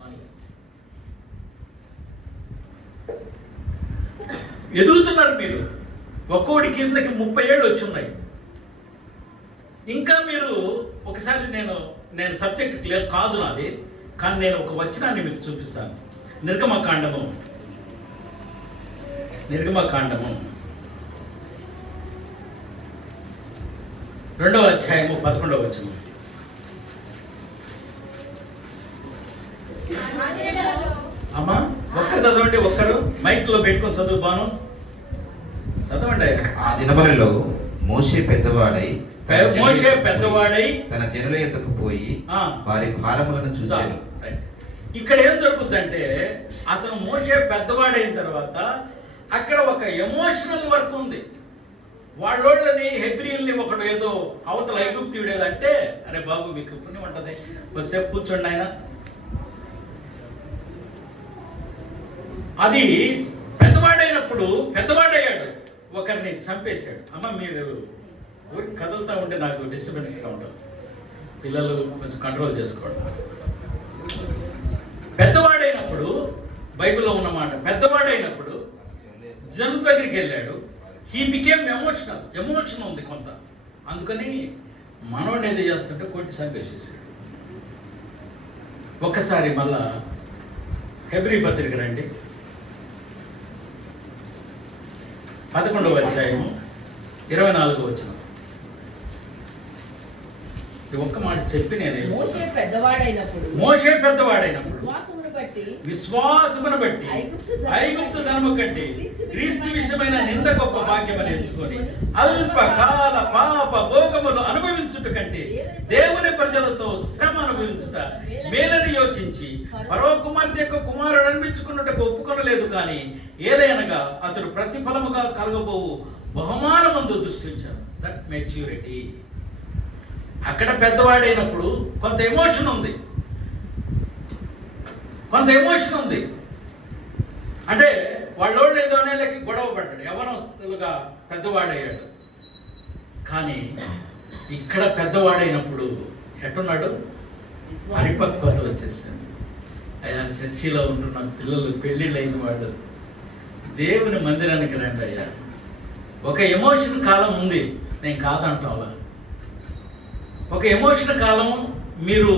మనలో ఎదుగుతున్నారు. మీరు ఒక్కోడి కిందకి 30 ఏళ్ళు వచ్చి ఉన్నాయి. ఇంకా మీరు ఒకసారి నేను సబ్జెక్ట్ క్లియర్ కాదు నాది, కానీ నేను ఒక వచనాన్ని మీకు చూపిస్తాను. నిర్గమకాండము 2వ అధ్యాయము 11వ వచనం. అమ్మా ఒక్కరు చదవండి, ఒక్కరు మైక్ లో పెట్టుకొని చదువు. బాను చదవండి. ఆ దినములలో మోషే పెద్దవాడై తన జనుల యొద్దకు పోయి వారి భారములను చూశాడు. ఇక్కడ ఏం జరుగుతుందంటే, అతను మోషే పెద్దవాడైన తర్వాత అక్కడ ఒక ఎమోషనల్ వర్క్ ఉంది. వాళ్ళని హెబ్రీల్ని ఒకడు ఏదో అవతల ఐగుప్తీయుడు ఏదంటే, అరే బాబు మీకు పుణ్యం ఉంటుంది, కొద్దిసేపు కూర్చోండి ఆయన. అది పెద్దవాడైనప్పుడు పెద్దవాడయ్యాడు, ఒకరిని చంపేశాడు. అమ్మ మీరు ఊరికి కదులుతూ ఉంటే నాకు డిస్టర్బెన్స్గా ఉంటుంది, పిల్లలు కొంచెం కంట్రోల్ చేసుకోవడం. పెద్దవాడైనప్పుడు బైబిల్లో ఉన్నమాట, పెద్దవాడైనప్పుడు జను దగ్గరికి వెళ్ళాడు. హీ బికేమ్ ఎమోషన్ ఉంది కొంత, అందుకని మనోడిని ఏదో చేస్తుంటే కొట్టి చంపేసేసాడు. ఒక్కసారి మళ్ళా హెబ్రీ పత్రిక రండి, 11వ అధ్యాయము 24వ వచనం. ఒక్క మాట చెప్పి నేను మోషే పెద్దవాడైనప్పుడు విశ్వాసమును బట్టి ఐగుప్తు ధనము కంటే క్రీస్తు విషయమైన నింద గొప్ప భాగ్యమని ఎంచుకొని అల్పకాల పాప భోగములు అనుభవించుట కంటే దేవుని ప్రజలతో శ్రమ అనుభవించుట మేలని యోచించి ఫరో కుమార్తె యొక్క కుమారుడు అనిపించుకున్నట్టుకు ఒప్పుకొనలేదు. కానీ ఏదైనగా అతడు ప్రతిఫలముగా కలగబోవు బహుమానమందు దృష్టించాడు. That maturity. అక్కడ పెద్దవాడైనప్పుడు కొంత ఎమోషన్ ఉంది, అంటే వాళ్ళోళ్ళు ఏదో అనేళ్ళకి గొడవ పడ్డాడు, యవనస్తులుగా పెద్దవాడయ్యాడు. కానీ ఇక్కడ పెద్దవాడైనప్పుడు ఎట్టున్నాడు, పరిపక్వత వచ్చేసాడు. అయ్యా చర్చిలో ఉంటున్న పిల్లలు, పెళ్ళిళ్ళైన వాళ్ళు దేవుని మందిరానికి రండి అయ్యా. ఒక ఎమోషన్ కాలం ఉంది, నేను కాదంటావా. ఒక ఎమోషన్ కాలం, మీరు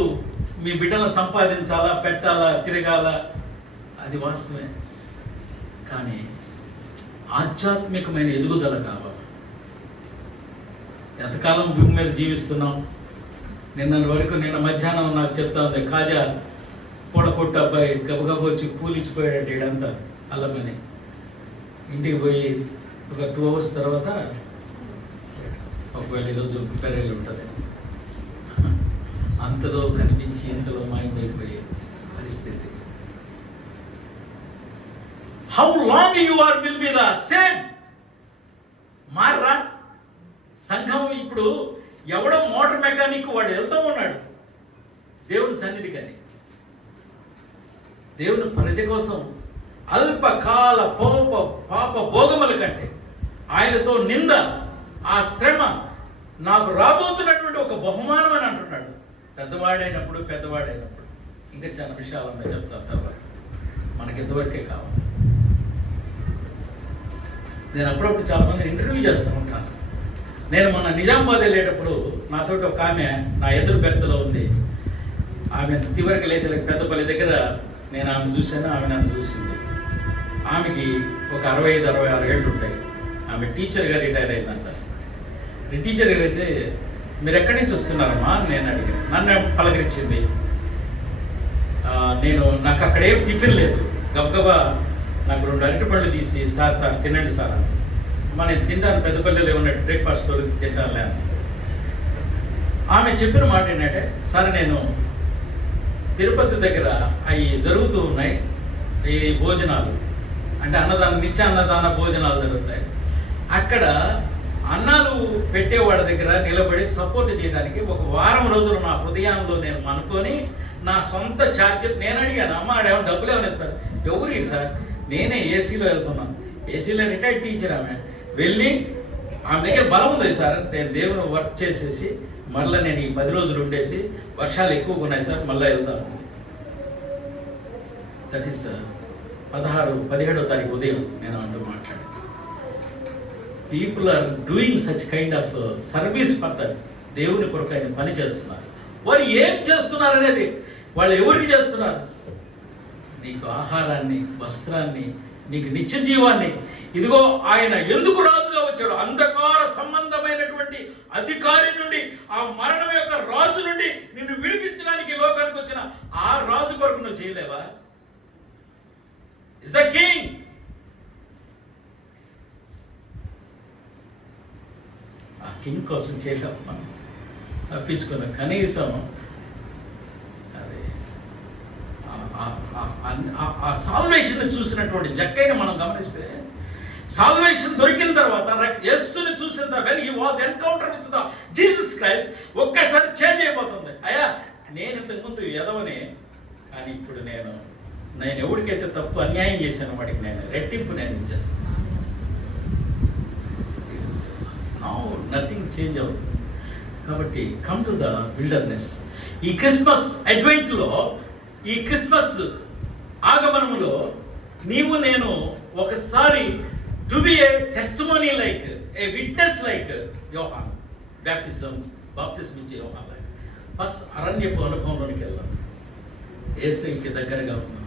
మీ బిడ్డలను సంపాదించాలా, పెట్టాలా, తిరగాల, అది వాస్తవమే. కానీ ఆధ్యాత్మికమైన ఎదుగుదల కావాలి. ఎంతకాలం భూమి మీద జీవిస్తున్నాం. నిన్న మధ్యాహ్నం నాకు చెప్తా ఉంది, కాజా పూల కొట్టు అబ్బాయి గబగబ వచ్చి పూలిచ్చిపోయాడట ఇడంతా అల్లమని. ఇంటికి పోయి ఒక 2 hours తర్వాత ఒకవేళ ఈరోజు ప్రిపేర్ అయ్యి ఉంటుంది, అంతలో కనిపించి ఇంతలో మాయమైపోయే పరిస్థితి. How long you are will be the same. మారరా సంఘం. ఇప్పుడు ఎవడో మోటార్ మెకానిక్ వాడు వెళ్తూ ఉన్నాడు దేవుని సన్నిధి, కానీ దేవుని ప్రజ కోసం అల్పకాల పాప భోగముల కంటే ఆయనతో నింద, ఆ శ్రమ నాకు రాబోతున్నటువంటి ఒక బహుమానం అని అంటున్నాడు. పెద్దవాడైనప్పుడు ఇంకా చాలా విషయాలు ఉన్నాయి, చెప్తాను తర్వాత. మనకి ఇంతవరకే కావాలి. నేను అప్పుడప్పుడు చాలా మందిని ఇంటర్వ్యూ చేస్తూ ఉంటాను. నేను మొన్న నిజామాబాద్ వెళ్ళేటప్పుడు నాతోటి ఒక ఆమె నా ఎదురు బెర్తలో ఉంది. ఆమె తివరికి లేచలేక పెద్దపల్లి దగ్గర నేను ఆమె చూశాను, ఆమె నన్ను చూసింది. ఆమెకి ఒక 65-66 ఏళ్ళు ఉంటాయి. ఆమె టీచర్గా రిటైర్ అయిందంట. టీచర్ గారు అయితే, మీరు ఎక్కడి నుంచి వస్తున్నారమ్మా అని నేను అడిగాను. నన్ను పలకరించింది. నాకు అక్కడ ఏం టిఫిన్ లేదు, గబగబా నాకు 2 అరటిపళ్ళు తీసి, సార్ తినండి సార్ అని. అమ్మా నేను తింటాను, పెద్దపల్లిలో ఏమన్నా బ్రేక్ఫాస్ట్ దొరికి తింటానులే అని. ఆమె చెప్పిన మాట ఏంటంటే, సార్ నేను తిరుపతి దగ్గర అవి జరుగుతూ ఉన్నాయి ఈ భోజనాలు, అంటే నిత్య అన్నదాన భోజనాలు జరుగుతాయి. అక్కడ అన్నాలు పెట్టేవాడి దగ్గర నిలబడి సపోర్ట్ చేయడానికి ఒక వారం రోజులు నా హృదయంలో నేను అనుకొని నా సొంత ఛార్జర్ నేను అడిగాను, అమ్మ ఆడేమో డబ్బులు ఏమైనా ఇస్తారు? ఎవరు సార్, నేనే ఏసీలో వెళ్తున్నాను, ఏసీలో రిటైర్డ్ టీచర్ ఆమె, వెళ్ళి ఆమె దగ్గర బలం ఉంది సార్, నేను దేవుని వర్క్ చేసేసి మళ్ళీ నేను ఈ 10 రోజులు ఉండేసి వర్షాలు ఎక్కువగా ఉన్నాయి సార్ మళ్ళీ వెళ్తాను. దట్ ఈస్ 17వ తారీఖు ఉదయం నేను అంతా మాట్లాడాను. People are doing such kind of service for that. దేవుని కొరకు ఆయన పని చేస్తున్నారు. వారు ఏం చేస్తున్నారు అనేది, వాళ్ళు ఎవరికి చేస్తున్నారు? నీకు ఆహారాన్ని, వస్త్రాన్ని, నీకు నిత్య జీవాన్ని. ఇదిగో ఆయన ఎందుకు రాజుగా వచ్చాడు? అంధకార సంబంధమైనటువంటి అధికారి నుండి, ఆ మరణం యొక్క రాజు నుండి నిన్ను విడిపించడానికి లోకానికి వచ్చిన ఆ రాజు కొరకు నువ్వు చేయలేవా? Is the king. ఆ కింగ్ కోసం చేయలేము మనం, తప్పించుకున్నాం. కనీసం ఆ సాల్వేషన్ చూసినటువంటి జక్కైన మనం గమనిస్తే, సాల్వేషన్ దొరికిన తర్వాత యేసుని చూసిన తర్వాత when he was encounter with the Jesus Christ, ఒక్కసారి చేంజ్ అయిపోతుంది. అయ్యా నేను ఇంతకుముందు ఎదవని, కానీ ఇప్పుడు నేను ఎవరికైతే తప్పు అన్యాయం చేశాను వాడికి నేను రెట్టింపు నేను ఇచ్చేస్తాను. నౌ నథింగ్ చేంజ్ అవుతుంది. కాబట్టి కమ్ టు ద విల్డర్నెస్. ఈ క్రిస్మస్ అడ్వెంట్లో, ఈ క్రిస్మస్ ఆగమనములో నీవు నేను ఒకసారి to be a testimony like, a witness like యోహాన్ బాప్తిజం ఇచ్చే యోహాన్ లైక్. ఫస్ట్ అరణ్యపు అనుభవంలోనికి వెళ్దాం. యేసుకి దగ్గరగా ఉన్నాం.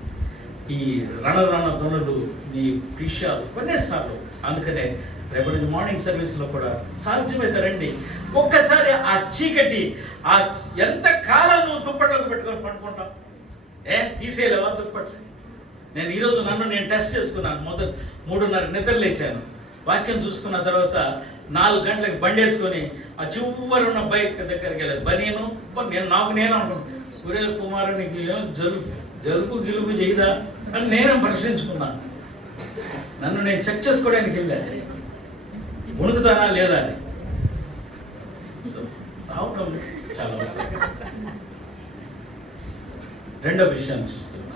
ఈ రణ ధ్వనులు, నీ విషయాలు కొన్నిసార్లు, అందుకనే రేపటి మార్నింగ్ సర్వీస్లో కూడా సాధ్యమైతే రండి. ఒక్కసారి ఆ చీకటి, ఆ ఎంత కాలం నువ్వు దుప్పట్లకు పెట్టుకొని పండుకుంటావు? తీసేయలేవా దుప్పట్లు? నేను ఈరోజు నేను టెస్ట్ చేసుకున్నాను. 3:30 నిద్ర లేచాను. వాక్యం చూసుకున్న తర్వాత 4 గంటలకు బండి వేసుకొని ఆ చివరున్న బైక్ దగ్గరికి వెళ్ళాను. నేను అనుకుంటాను, సూర్య కుమార్ నీకు జలుబు గిలుబు చేయదా అని నేను ప్రశ్నించుకున్నాను. నన్ను నేను చెక్ చేసుకోవడానికి వెళ్ళాను, వణుకుతానా లేదా అని. రావటం చాలా అవసరం. రెండో విషయాన్ని చూస్తున్నా,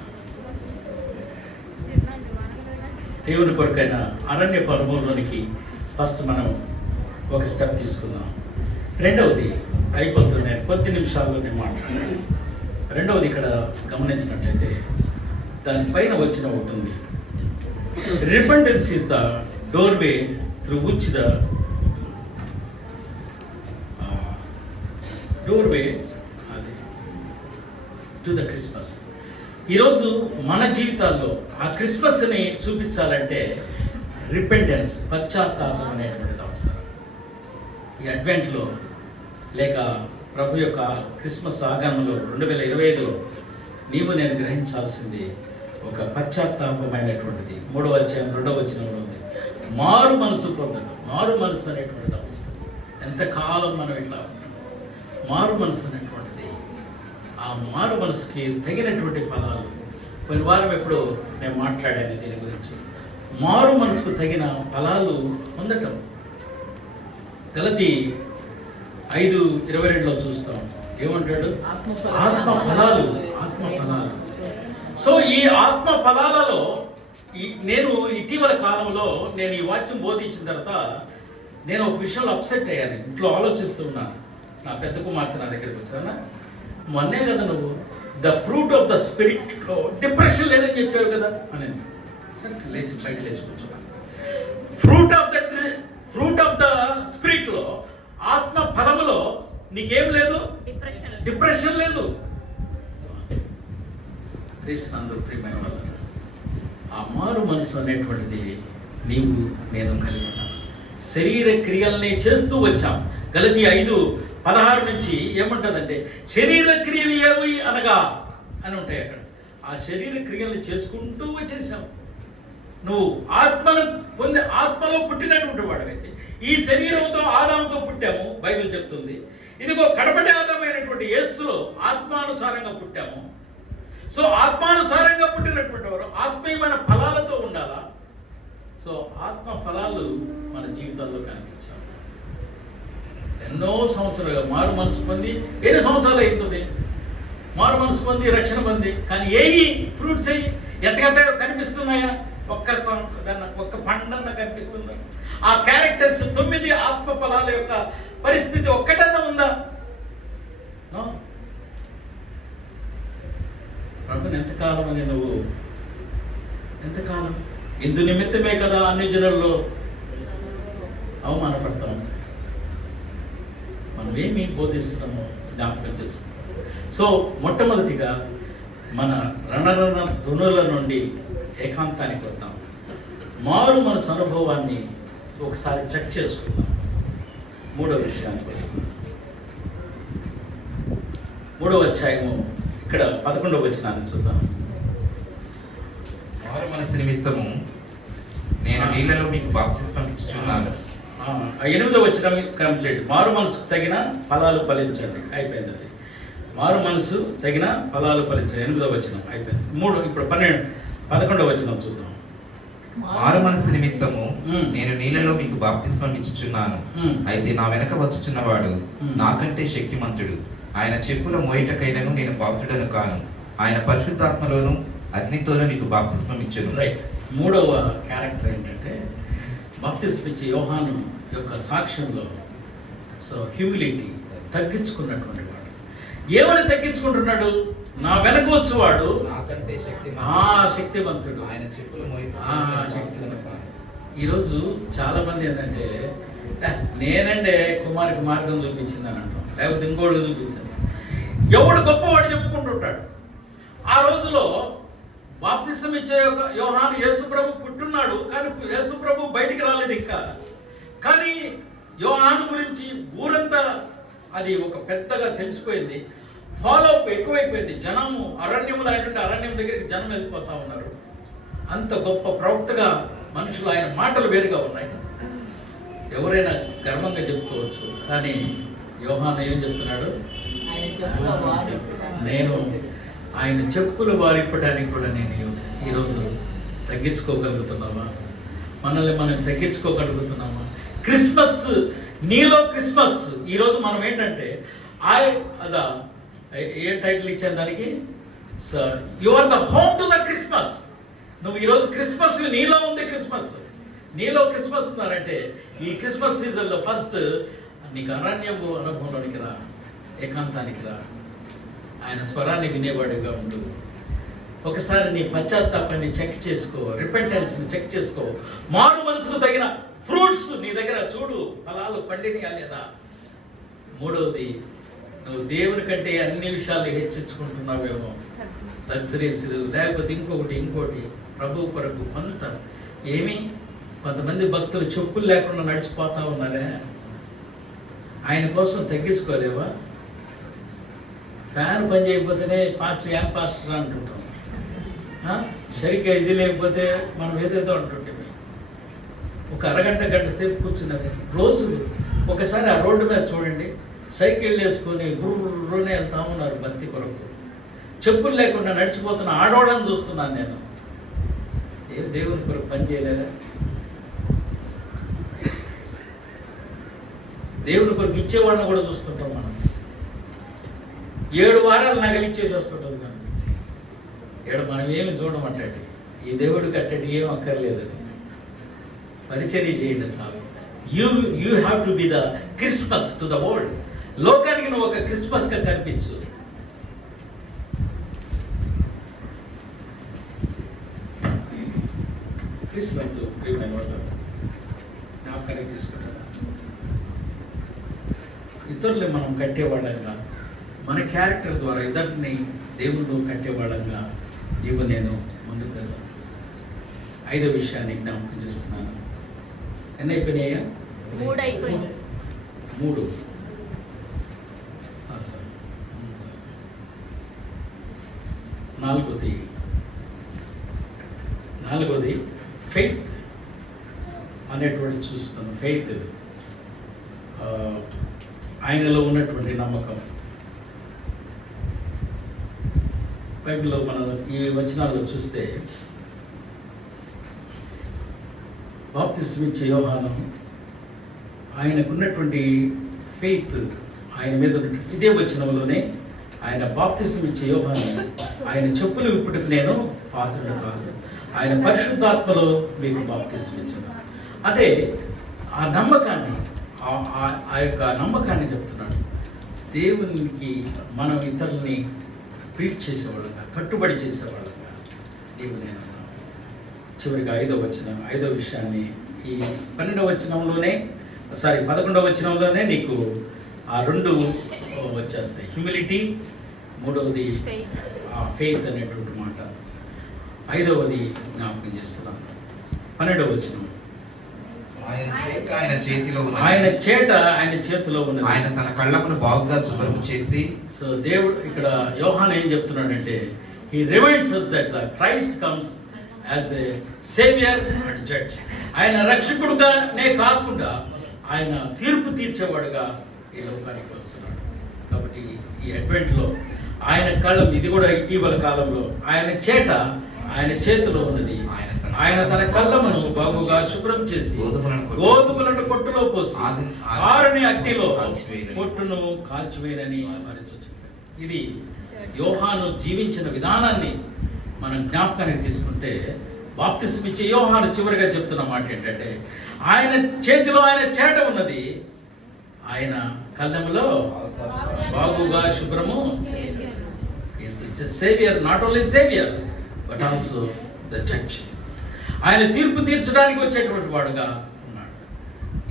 దేవుని కొరకైన అరణ్య అనుభవంలోనికి ఫస్ట్ మనం ఒక స్టెప్ తీసుకుందాం. రెండవది అయిపోతుంది, నేను కొద్ది నిమిషాల్లో నేను మాట్లాడాను. రెండవది ఇక్కడ గమనించినట్లయితే దానిపైన వచ్చిన ఒకటి ఉంది, repentance is the doorway through which the doorway to the Christmas. ఈరోజు మన జీవితాల్లో ఆ క్రిస్మస్ని చూపించాలంటే రిపెంటెన్స్, పశ్చాత్తాపం అనేటువంటిది అవసరం. ఈ అడ్వెంట్లో లేక ప్రభు యొక్క క్రిస్మస్ ఆగమనంలో 2025లో నీవు నేను గ్రహించాల్సింది ఒక పశ్చాత్తాపమైనటువంటిది. 3వ అధ్యాయం 2వ వచనంలో ఉంది, మారు మనసు పొందడం. మారు మనసు అనేటువంటిది అవసరం. ఎంతకాలం మనం ఇట్లా ఉంటాం? మారు మనసు అనేటువంటిది, ఆ మారు మనసుకి తగినటువంటి ఫలాలు. పోయిన వారం ఎప్పుడో నేను మాట్లాడాను దీని గురించి. మారు మనసుకు తగిన ఫలాలు పొందటం. గలతీ 5:22లో చూస్తాం, ఏమంటాడు? ఆత్మ ఫలాలు. సో ఈ ఆత్మ ఫలాలలో నేను ఇటీవల కాలంలో నేను ఈ వాక్యం బోధించిన తర్వాత నేను ఒక విషయంలో అప్సెట్ అయ్యాను. ఇంట్లో ఆలోచిస్తున్నాను. నా పెద్ద కుమార్తె నా దగ్గరికి వచ్చానా, మొన్నే కదా నువ్వు ద ఫ్రూట్ ఆఫ్ ద స్పిరిట్లో డిప్రెషన్ లేదని చెప్పావు కదా అని. లేచి బయట లేచి కూర్చున్నాను. ఫ్రూట్ ఆఫ్ ద స్పిరిట్లో, ఆత్మ ఫలములో నీకేం లేదు? డిప్రెషన్ లేదు. క్రీస్తునందు ప్రియమైన వాళ్ళ, ఆ మారు మనసు అనేటువంటిది నీవు నేను కలిగి ఉన్నాను. శరీర క్రియల్ని చేస్తూ వచ్చాం. గలతీ 5:16 నుంచి ఏమంటుందంటే, శరీర క్రియలు ఏవి అనగా అని ఉంటాయి అక్కడ. ఆ శరీర క్రియల్ని చేసుకుంటూ వచ్చేసాం. నువ్వు ఆత్మను పొంది ఆత్మలో పుట్టినటువంటి వాడవైతే, ఈ శరీరంతో ఆదాముతో పుట్టాము బైబిల్ చెప్తుంది. ఇదిగో కడపటి ఆదామైనటువంటి యేసులో ఆత్మానుసారంగా పుట్టాము. సో ఆత్మానుసారంగా పుట్టినటువంటి వారు ఆత్మీయమైన ఫలాలతో ఉండాలా? సో ఆత్మ ఫలాలు మన జీవితాల్లో కనిపించాలి. ఎన్నో సంవత్సరాలుగా మారు మనసు పొంది ఎన్ని సంవత్సరాలు అవుతుంది, మారు మనసు పొంది రక్షణ పొంది, కానీ ఏయి ఫ్రూట్స్ అయ్యి ఎంతకంత కనిపిస్తున్నాయా? ఒక్క పండన్న కనిపిస్తుందా? ఆ క్యారెక్టర్స్ 9 ఆత్మ ఫలాల యొక్క పరిస్థితి ఒక్కటన్నా ఉందా? ప్రభుని ఎంతకాలం అని నువ్వు ఎంతకాలం ఇందు నిమిత్తమే కదా అన్ని జనుల్లో అవమానపడతాం. మనం ఏమి బోధిస్తున్నామో జ్ఞాపకం చేసుకుంటాం. సో మొట్టమొదటిగా మన రణరణ ధునుల నుండి ఏకాంతానికి వద్దాం. మారు మనసు అనుభవాన్ని ఒకసారి చెక్ చేసుకుందాం. 3వ విషయానికి వస్తున్నాం. 3వ అధ్యాయము ఇక్కడ 11వ వచనాన్ని చూద్దాం. మారు మనసు నిమిత్తము నేను నీళ్ళలో మీకు బాప్తిస్మం ఇచ్చుచున్నాను. 8వ వచనం కంప్లీట్. మారు మనసుకు తగిన ఫలాలు ఫలించండి. అయిపోయింది అది. మారు మనసు తగిన ఫలాలు ఫలించండి. 8వ వచనం అయిపోయింది. ఇప్పుడు 11వ వచనం చూద్దాం. మారు మనసు నిమిత్తము నేను నీళ్ళలో మీకు బాప్తిస్మం ఇచ్చుచున్నాను. అయితే నా వెనక వచ్చుచున్నవాడు నాకంటే శక్తిమంతుడు. ఆయన చెప్పుల మోయటకైనను నేను పాత్రుడను కాను. ఆయన పరిశుద్ధాత్మలోను అగ్నితోనూ మీకు బాప్తిస్మం ఇచ్చును. రైట్. 3వ క్యారెక్టర్ ఏంటంటే బాప్తిస్మం ఇచ్చే యోహాను యొక్క సాక్ష్యంలో సో హ్యూమిలిటీ, తగ్గించుకున్నటువంటి వాడు. ఏమని తగ్గించుకుంటున్నాడు? నా వెనక వచ్చేవాడు నాకంటే శక్తివంతుడు. ఆయన చెప్పుల ఈరోజు చాలా మంది ఏంటంటే నేనంటే కుమారికి మార్గం చూపించిందని అంటాం, లేకపోతే ఇంకోటి చూపించాను. ఎవడు గొప్పవాడు చెప్పుకుంటుంటాడు. ఆ రోజులో బాప్తిసం ఇచ్చే యోహాను యేసుప్రభు పుట్టున్నాడు, కానీ యేసుప్రభు బయటికి రాలేదు ఇంకా. కానీ యోహాను గురించి ఊరంతా అది ఒక పెద్దగా తెలిసిపోయింది. ఫాలో అప్ ఎక్కువైపోయింది. జనము అరణ్యములు ఆయనంటే అరణ్యం దగ్గరికి జనం వెళ్ళిపోతా ఉన్నారు. అంత గొప్ప ప్రవక్తగా మనుషులు, ఆయన మాటలు వేరుగా ఉన్నాయి. ఎవరైనా గర్వంగా చెప్పుకోవచ్చు. కానీ యోహాను ఏం చెప్తున్నాడు? నేను ఆయన చెప్పులు వారిప్పడానికి కూడా నేను ఈరోజు తగ్గించుకోగలుగుతున్నామా? మనల్ని మనం తగ్గించుకోగలుగుతున్నామా? క్రిస్మస్, నీలో క్రిస్మస్. ఈరోజు మనం ఏంటంటే ఏం టైటిల్ ఇచ్చాను దానికి? You are the home to the Christmas. నువ్వు ఈరోజు క్రిస్మస్ నీలో ఉంది. క్రిస్మస్ నీలో క్రిస్మస్ ఉన్నారంటే ఈ క్రిస్మస్ సీజన్లో ఫస్ట్ నీకు అరణ్యము అనుభవంలోనికి రా, ఏకాంతానికి రా, ఆయన స్వరాన్ని వినేవాడిగా ఉండు. ఒకసారి నీ పశ్చాత్తాపాన్ని చెక్ చేసుకో, రిపెంటెన్స్ని చెక్ చేసుకో. మారు మనసుకు తగిన ఫ్రూట్స్ నీ దగ్గర చూడు, ఫలాలు పండినయా లేదా. 3వది, నువ్వు దేవుని కంటే అన్ని విషయాలు హెచ్చించుకుంటున్నావేమో, లగ్జరీస్ లేకపోతే ఇంకోటి ప్రభు కొరకు కొంత ఏమి. కొంతమంది భక్తులు చెప్పులు లేకుండా నడిచిపోతా ఉన్నారే, ఆయన కోసం తగ్గించుకోలేవా? ఫ్యాన్ పని చేయకపోతేనే పాస్టర్ ఏం పాస్టర్ అంటుంటాం. సరిగ్గా ఇది లేకపోతే మనం ఏదేదో అంటుంటాం. ఒక అరగంట గంట సేపు కూర్చున్నారు రోజు. ఒకసారి ఆ రోడ్డు మీద చూడండి, సైకిల్ వేసుకొని గుర్రునే వెళ్తా ఉన్నారు భక్తి కొరకు. చెప్పులు లేకుండా నడిచిపోతున్న ఆడవాళ్ళని చూస్తున్నాను నేను. ఏ దేవుని కొరకు పని చేయలేరా? దేవుని కొరకు ఇచ్చేవాళ్ళని కూడా చూస్తుంటాం మనం. 7 వారాలు నగలిచ్చేసి వస్తుంటుంది. కానీ మనం ఏమి చూడమంటే ఈ దేవుడికి అట్టటి ఏం అక్కర్లేదు. పరిచర్య చేయండి చాలు. You have to be the Christmas to the world. లోకానికి నువ్వు ఒక క్రిస్మస్గా కనిపించు. క్రిస్మస్ ప్రియమైన వాళ్ళు జ్ఞాపకానికి తీసుకుంటారా? ఇతరులు మనం కట్టేవాళ్ళంగా, మన క్యారెక్టర్ ద్వారా ఇతరుని దేవుళ్ళు కట్టేవాళ్ళంగా నేను ముందుకు వెళ్దాం. 5వ విషయాన్ని జ్ఞాపకం చేస్తున్నాను. ఎన్ని అయిపోయినాయా? 3 అయిపోయింది. 3. నాలుగోది ఫెయిత్ అనేటువంటి చూస్తాను. ఫెయిత్ ఆయనలో ఉన్నటువంటి నమ్మకం. బైబిల్లో మనం ఈ వచనాల్లో చూస్తే బాప్తిస్మం ఇచ్చే యోహాను ఆయనకున్నటువంటి ఫెయిత్, ఆయన మీద ఉన్నటువంటి ఇదే వచనంలోనే ఆయన బాప్తిస్మం ఇచ్చే యోహాను, ఆయన చెప్పులు విప్పుటకు నేను పాత్రుడు కాదు, ఆయన పరిశుద్ధాత్మలో మీకు బాప్తిస్మం ఇచ్చాను. అంటే ఆ నమ్మకాన్ని, ఆ యొక్క నమ్మకాన్ని చెప్తున్నాడు. దేవునికి మనం ఇతరుల్ని ట్రీట్ చేసేవాళ్ళంగా, కట్టుబడి చేసేవాళ్ళంగా నీవు నేను ఉన్నాను. చివరిగా 5వ విషయాన్ని ఈ 11వ వచనంలోనే 11వ వచనంలోనే నీకు ఆ 2 వచ్చేస్తాయి. హ్యూమిలిటీ, 3వది ఫెయిత్ అనేటువంటి మాట, 5వది జ్ఞాపకం చేస్తున్నాను. 12వ వచనం, ఆయన చేతిలో ఉన్నది. ఆయన చేతిలో ఉన్నది. ఆయన తన కళ్ళమును బాగుగా శుభ్రము చేసి. సో దేవుడు ఇక్కడ యోహాను ఏం చెప్తున్నాడంటే, he reminds us that the Christ comes as a savior and judge. ఆయన రక్షకుడుగానే కాకుండా ఆయన తీర్పు తీర్చేవాడుగా ఈ లోకానికి వస్తున్నాడు. కాబట్టి ఈ అడ్వెంట్లో ఆయన కళ్ళం, ఇది కూడా ఇటీవల కాలంలో ఆయన చేతిలో ఉన్నది. ఆయన తన కళ్ళమును బాగుగా శుభ్రం చేసి గోధుమలను కొట్టులో పోసి ఆరని అగ్నిలో పొట్టును కాల్చివేయనని చెప్పారు. ఇది యోహాను జీవించిన విధానాన్ని మనం జ్ఞాపకానికి తీసుకుంటే, బాప్తిస్మం ఇచ్చే యోహాను చివరిగా చెప్తున్న మాట ఏంటంటే, ఆయన చేతిలో ఆయన చేట ఉన్నది, ఆయన కళ్ళములో బాగుగా శుభ్రము. Saviour, not only saviour but also the judge. ఆయన తీర్పు తీర్చడానికి వచ్చేటువంటి వాడుగా ఉన్నాడు.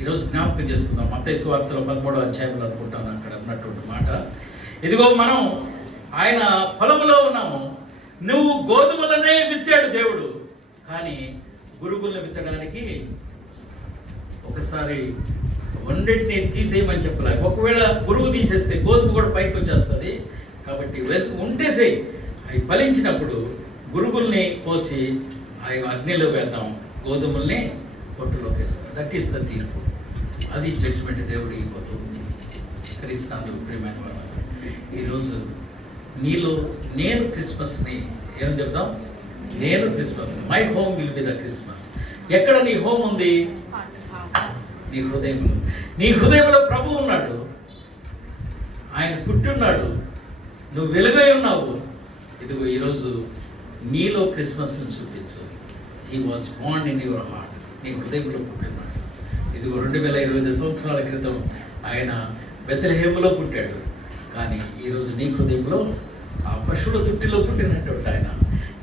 ఈరోజు జ్ఞాపకం చేసుకుందాం, మత్తయి సువార్తలో 13వ అధ్యాయంలో అనుకుంటాను, అక్కడ ఉన్నటువంటి మాట, ఇదిగో మనం ఆయన పొలంలో ఉన్నాము. నువ్వు గోధుమలనే విత్తాడు దేవుడు, కానీ గురుగులను విత్తడానికి ఒకసారి రెండింటిని తీసేయమని చెప్పలే. ఒకవేళ గురువు తీసేస్తే గోధుమ కూడా పైకి వచ్చేస్తుంది. కాబట్టి ఉంటేసే అవి ఫలించినప్పుడు గురుగుల్ని కోసి ఆ అగ్నిలో వేద్దాం, గోధుమల్ని పొట్టులోకి వేస్తాం. దట్ ఈస్ ద తీర్పు. అది జడ్జిమెంట్ దేవుడు ఇవ్వబోతుంది. క్రీస్తునందు ప్రియమైన వారు, ఈరోజు నీలో నేను క్రిస్మస్ని ఏం చెప్దాం? నేను Christmas, my home will be the Christmas. ఎక్కడ నీ హోమ్ ఉంది? నీ హృదయంలో. నీ హృదయంలో ప్రభు ఉన్నాడు, ఆయన పుట్టున్నాడు, నువ్వు వెలుగై ఉన్నావు. ఇదిగో ఈరోజు నీలో క్రిస్మస్ని చూపించు. He was born in your heart. నీ హృదయంలో పుట్టినాడు. ఇదిగో 2025 సంవత్సరాల క్రితం ఆయన బెత్లెహేములో పుట్టాడు, కానీ ఈరోజు నీ హృదయంలో, ఆ పశువుల తుట్టిలో పుట్టినటువంటి ఆయన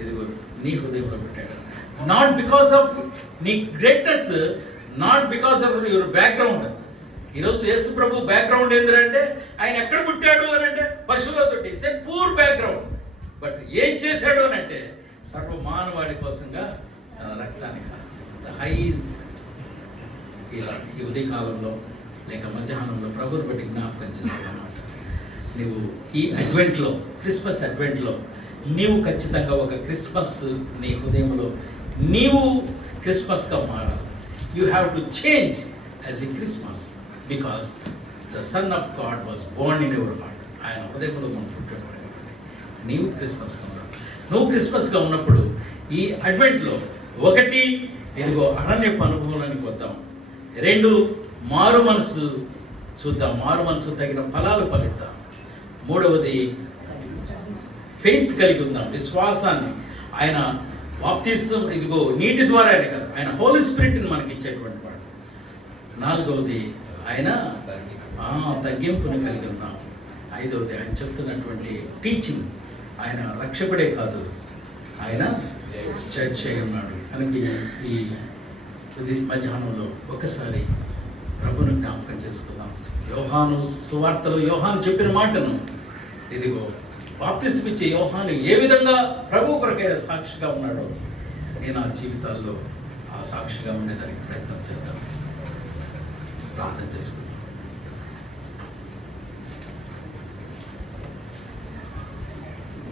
ఇదిగో నీ హృదయంలో పుట్టాడు. నాట్ బికాస్ ఆఫ్ నీ greatness, not because of your background. ఈరోజు యేసు ప్రభు బ్యాక్గ్రౌండ్ ఏంటంటే, ఆయన ఎక్కడ పుట్టాడు అని అంటే పశువుల తోటి, it's a poor background. But ఏం చేశాడు అని అంటే, సర్వమానవాడి కోసంగా తన రక్తాన్ని హైజ్. ఈ ఉదయకాలంలో లేక మధ్యాహ్నంలో ప్రభుని బట్టి జ్ఞాపకం చేస్తున్నమాట. నువ్వు ఈ అడ్వెంట్లో, క్రిస్మస్ అడ్వెంట్లో నీవు ఖచ్చితంగా ఒక క్రిస్మస్ నీ హృదయంలో నీవు క్రిస్మస్గా మారాలి. You have to change as a Christmas because the son of God was Born in your heart. ఆయన హృదయంలో మనం పుట్టేవాడు కాబట్టి నీవు క్రిస్మస్గా ఉన్నావు. నువ్వు క్రిస్మస్గా ఉన్నప్పుడు ఈ అడ్వెంట్లో 1 ఇదిగో అరణ్యపు అనుభవానికి వద్దాం. 2 మారు మనసు చూద్దాం, మారు మనసు తగిన ఫలాలు ఫలిద్దాం. 3వది ఫెయిత్ కలిగి ఉందాం, విశ్వాసాన్ని. ఆయన బాప్తిస్మం ఇదిగో నీటి ద్వారా కాదు, ఆయన హోలీ స్పిరిట్ని మనకి ఇచ్చేటువంటి వాడు. 4వది ఆయన తగ్గింపుని కలిగి ఉన్నాం. 5వది ఆయన చెప్తున్నటువంటి టీచింగ్. ఆయన రక్షకుడే కాదు, ఆయన జడ్జ్ అయి ఉన్నాడు. కనుక ఈ మధ్యాహ్నంలో ఒకసారి ప్రభుని జ్ఞాపకం చేసుకుందాం. యోహాను సువార్తలో యోహాను చెప్పిన మాటను, ఇదిగో బాప్తిస్మం ఇచ్చే యోహాను ఏ విధంగా ప్రభు కొరకైన సాక్షిగా ఉన్నాడో, నేను ఆ జీవితాల్లో ఆ సాక్షిగా ఉండేదానికి ప్రయత్నం చేద్దాం. ప్రార్థన చేసుకుందాం.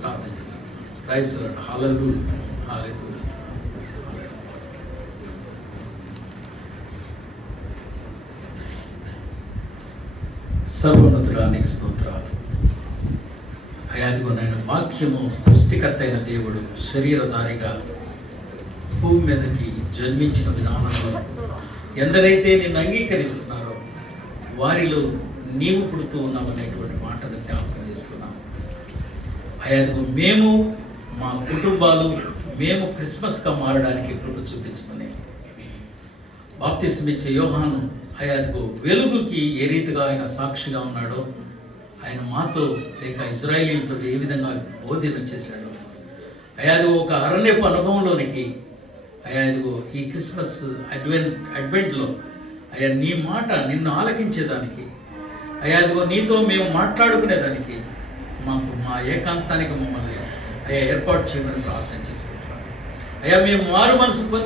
ప్రార్థన చేసుకుందాం. Praise lord. Hallelujah, hallelujah. సర్వోన్నతుడా నీకు స్తోత్రాలు. అయాదిగో నాయన, వాక్యము సృష్టికర్త అయిన దేవుడు శరీరధారిగా భూమి మీదకి జన్మించిన విధానంలో ఎందరైతే నిన్ను అంగీకరిస్తున్నారో వారిలో నీవు పుడుతూ ఉన్నావు అనేటువంటి మాటను జ్ఞాపకం చేసుకున్నాము. అయ్యా అదిగో మేము మా కుటుంబాలు మేము క్రిస్మస్గా మారడానికి కృప చూపించుకొని బాప్తిస్మం ఇచ్చే యోహాను అయ్యా అదిగో వెలుగుకి ఏ రీతిగా ఆయన సాక్షిగా ఉన్నాడో ఆయన మాతో లేక ఇజ్రాయేలీలతో ఏ విధంగా బోధన చేశాడో అయ్యా అదిగో ఒక అరణ్యపు అనుభవంలోనికి అయ్యా ఇదిగో ఈ క్రిస్మస్ అడ్వెంట్లో అయ్యా నీ మాట నిన్ను ఆలకించేదానికి అయ్యా ఇదిగో నీతో మేము మాట్లాడుకునేదానికి మాకు మా ఏకాంతానికి మమ్మల్ని అయ్యా ఏర్పాటు చేయమని ప్రార్థన చేసుకుంటున్నాను. అయ్యా మేము మారు మనసు పొంది